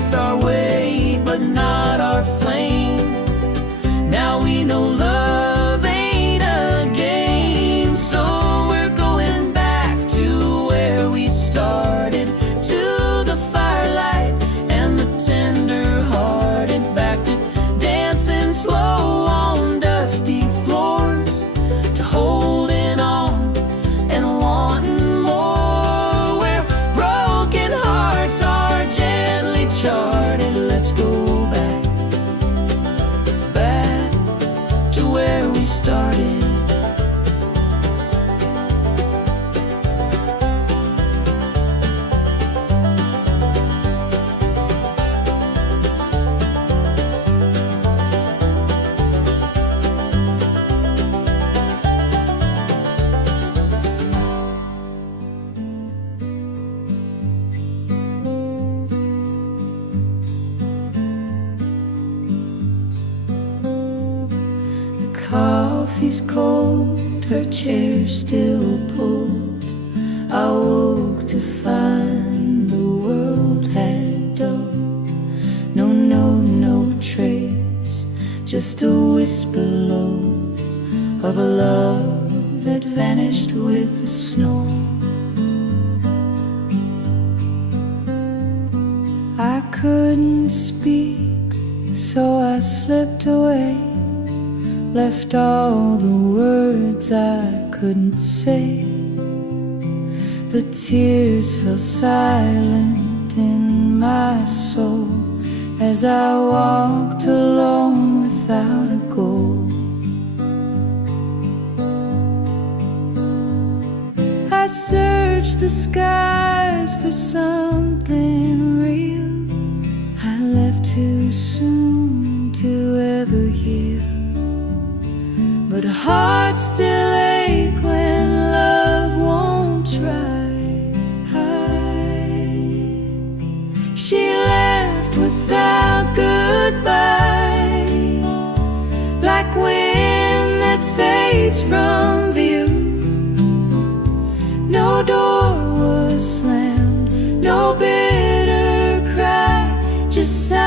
lost our way, but not our flame. Now we know love ain't a game, so we're going back to where we started, to the firelight and the tender-hearted, back to dancing slow on dusty floors, to holding on and wanting more, where broken hearts are gently charted. Let's go back, back to where we started. Coffee's cold, her chair still pulled. I woke to find the world had dulled. No note, no trace, just a whisper low of a love that vanished with the snow. I couldn't speak, so I slipped away, left all the words I couldn't say. The tears fell silent in my soul as I walked alone without a goal. I searched the skies for something real. I left too soon to ever heal, but hearts still ache when love won't try. She left without goodbye, like wind that fades from view. No door was slammed, no bitter cry, just silence.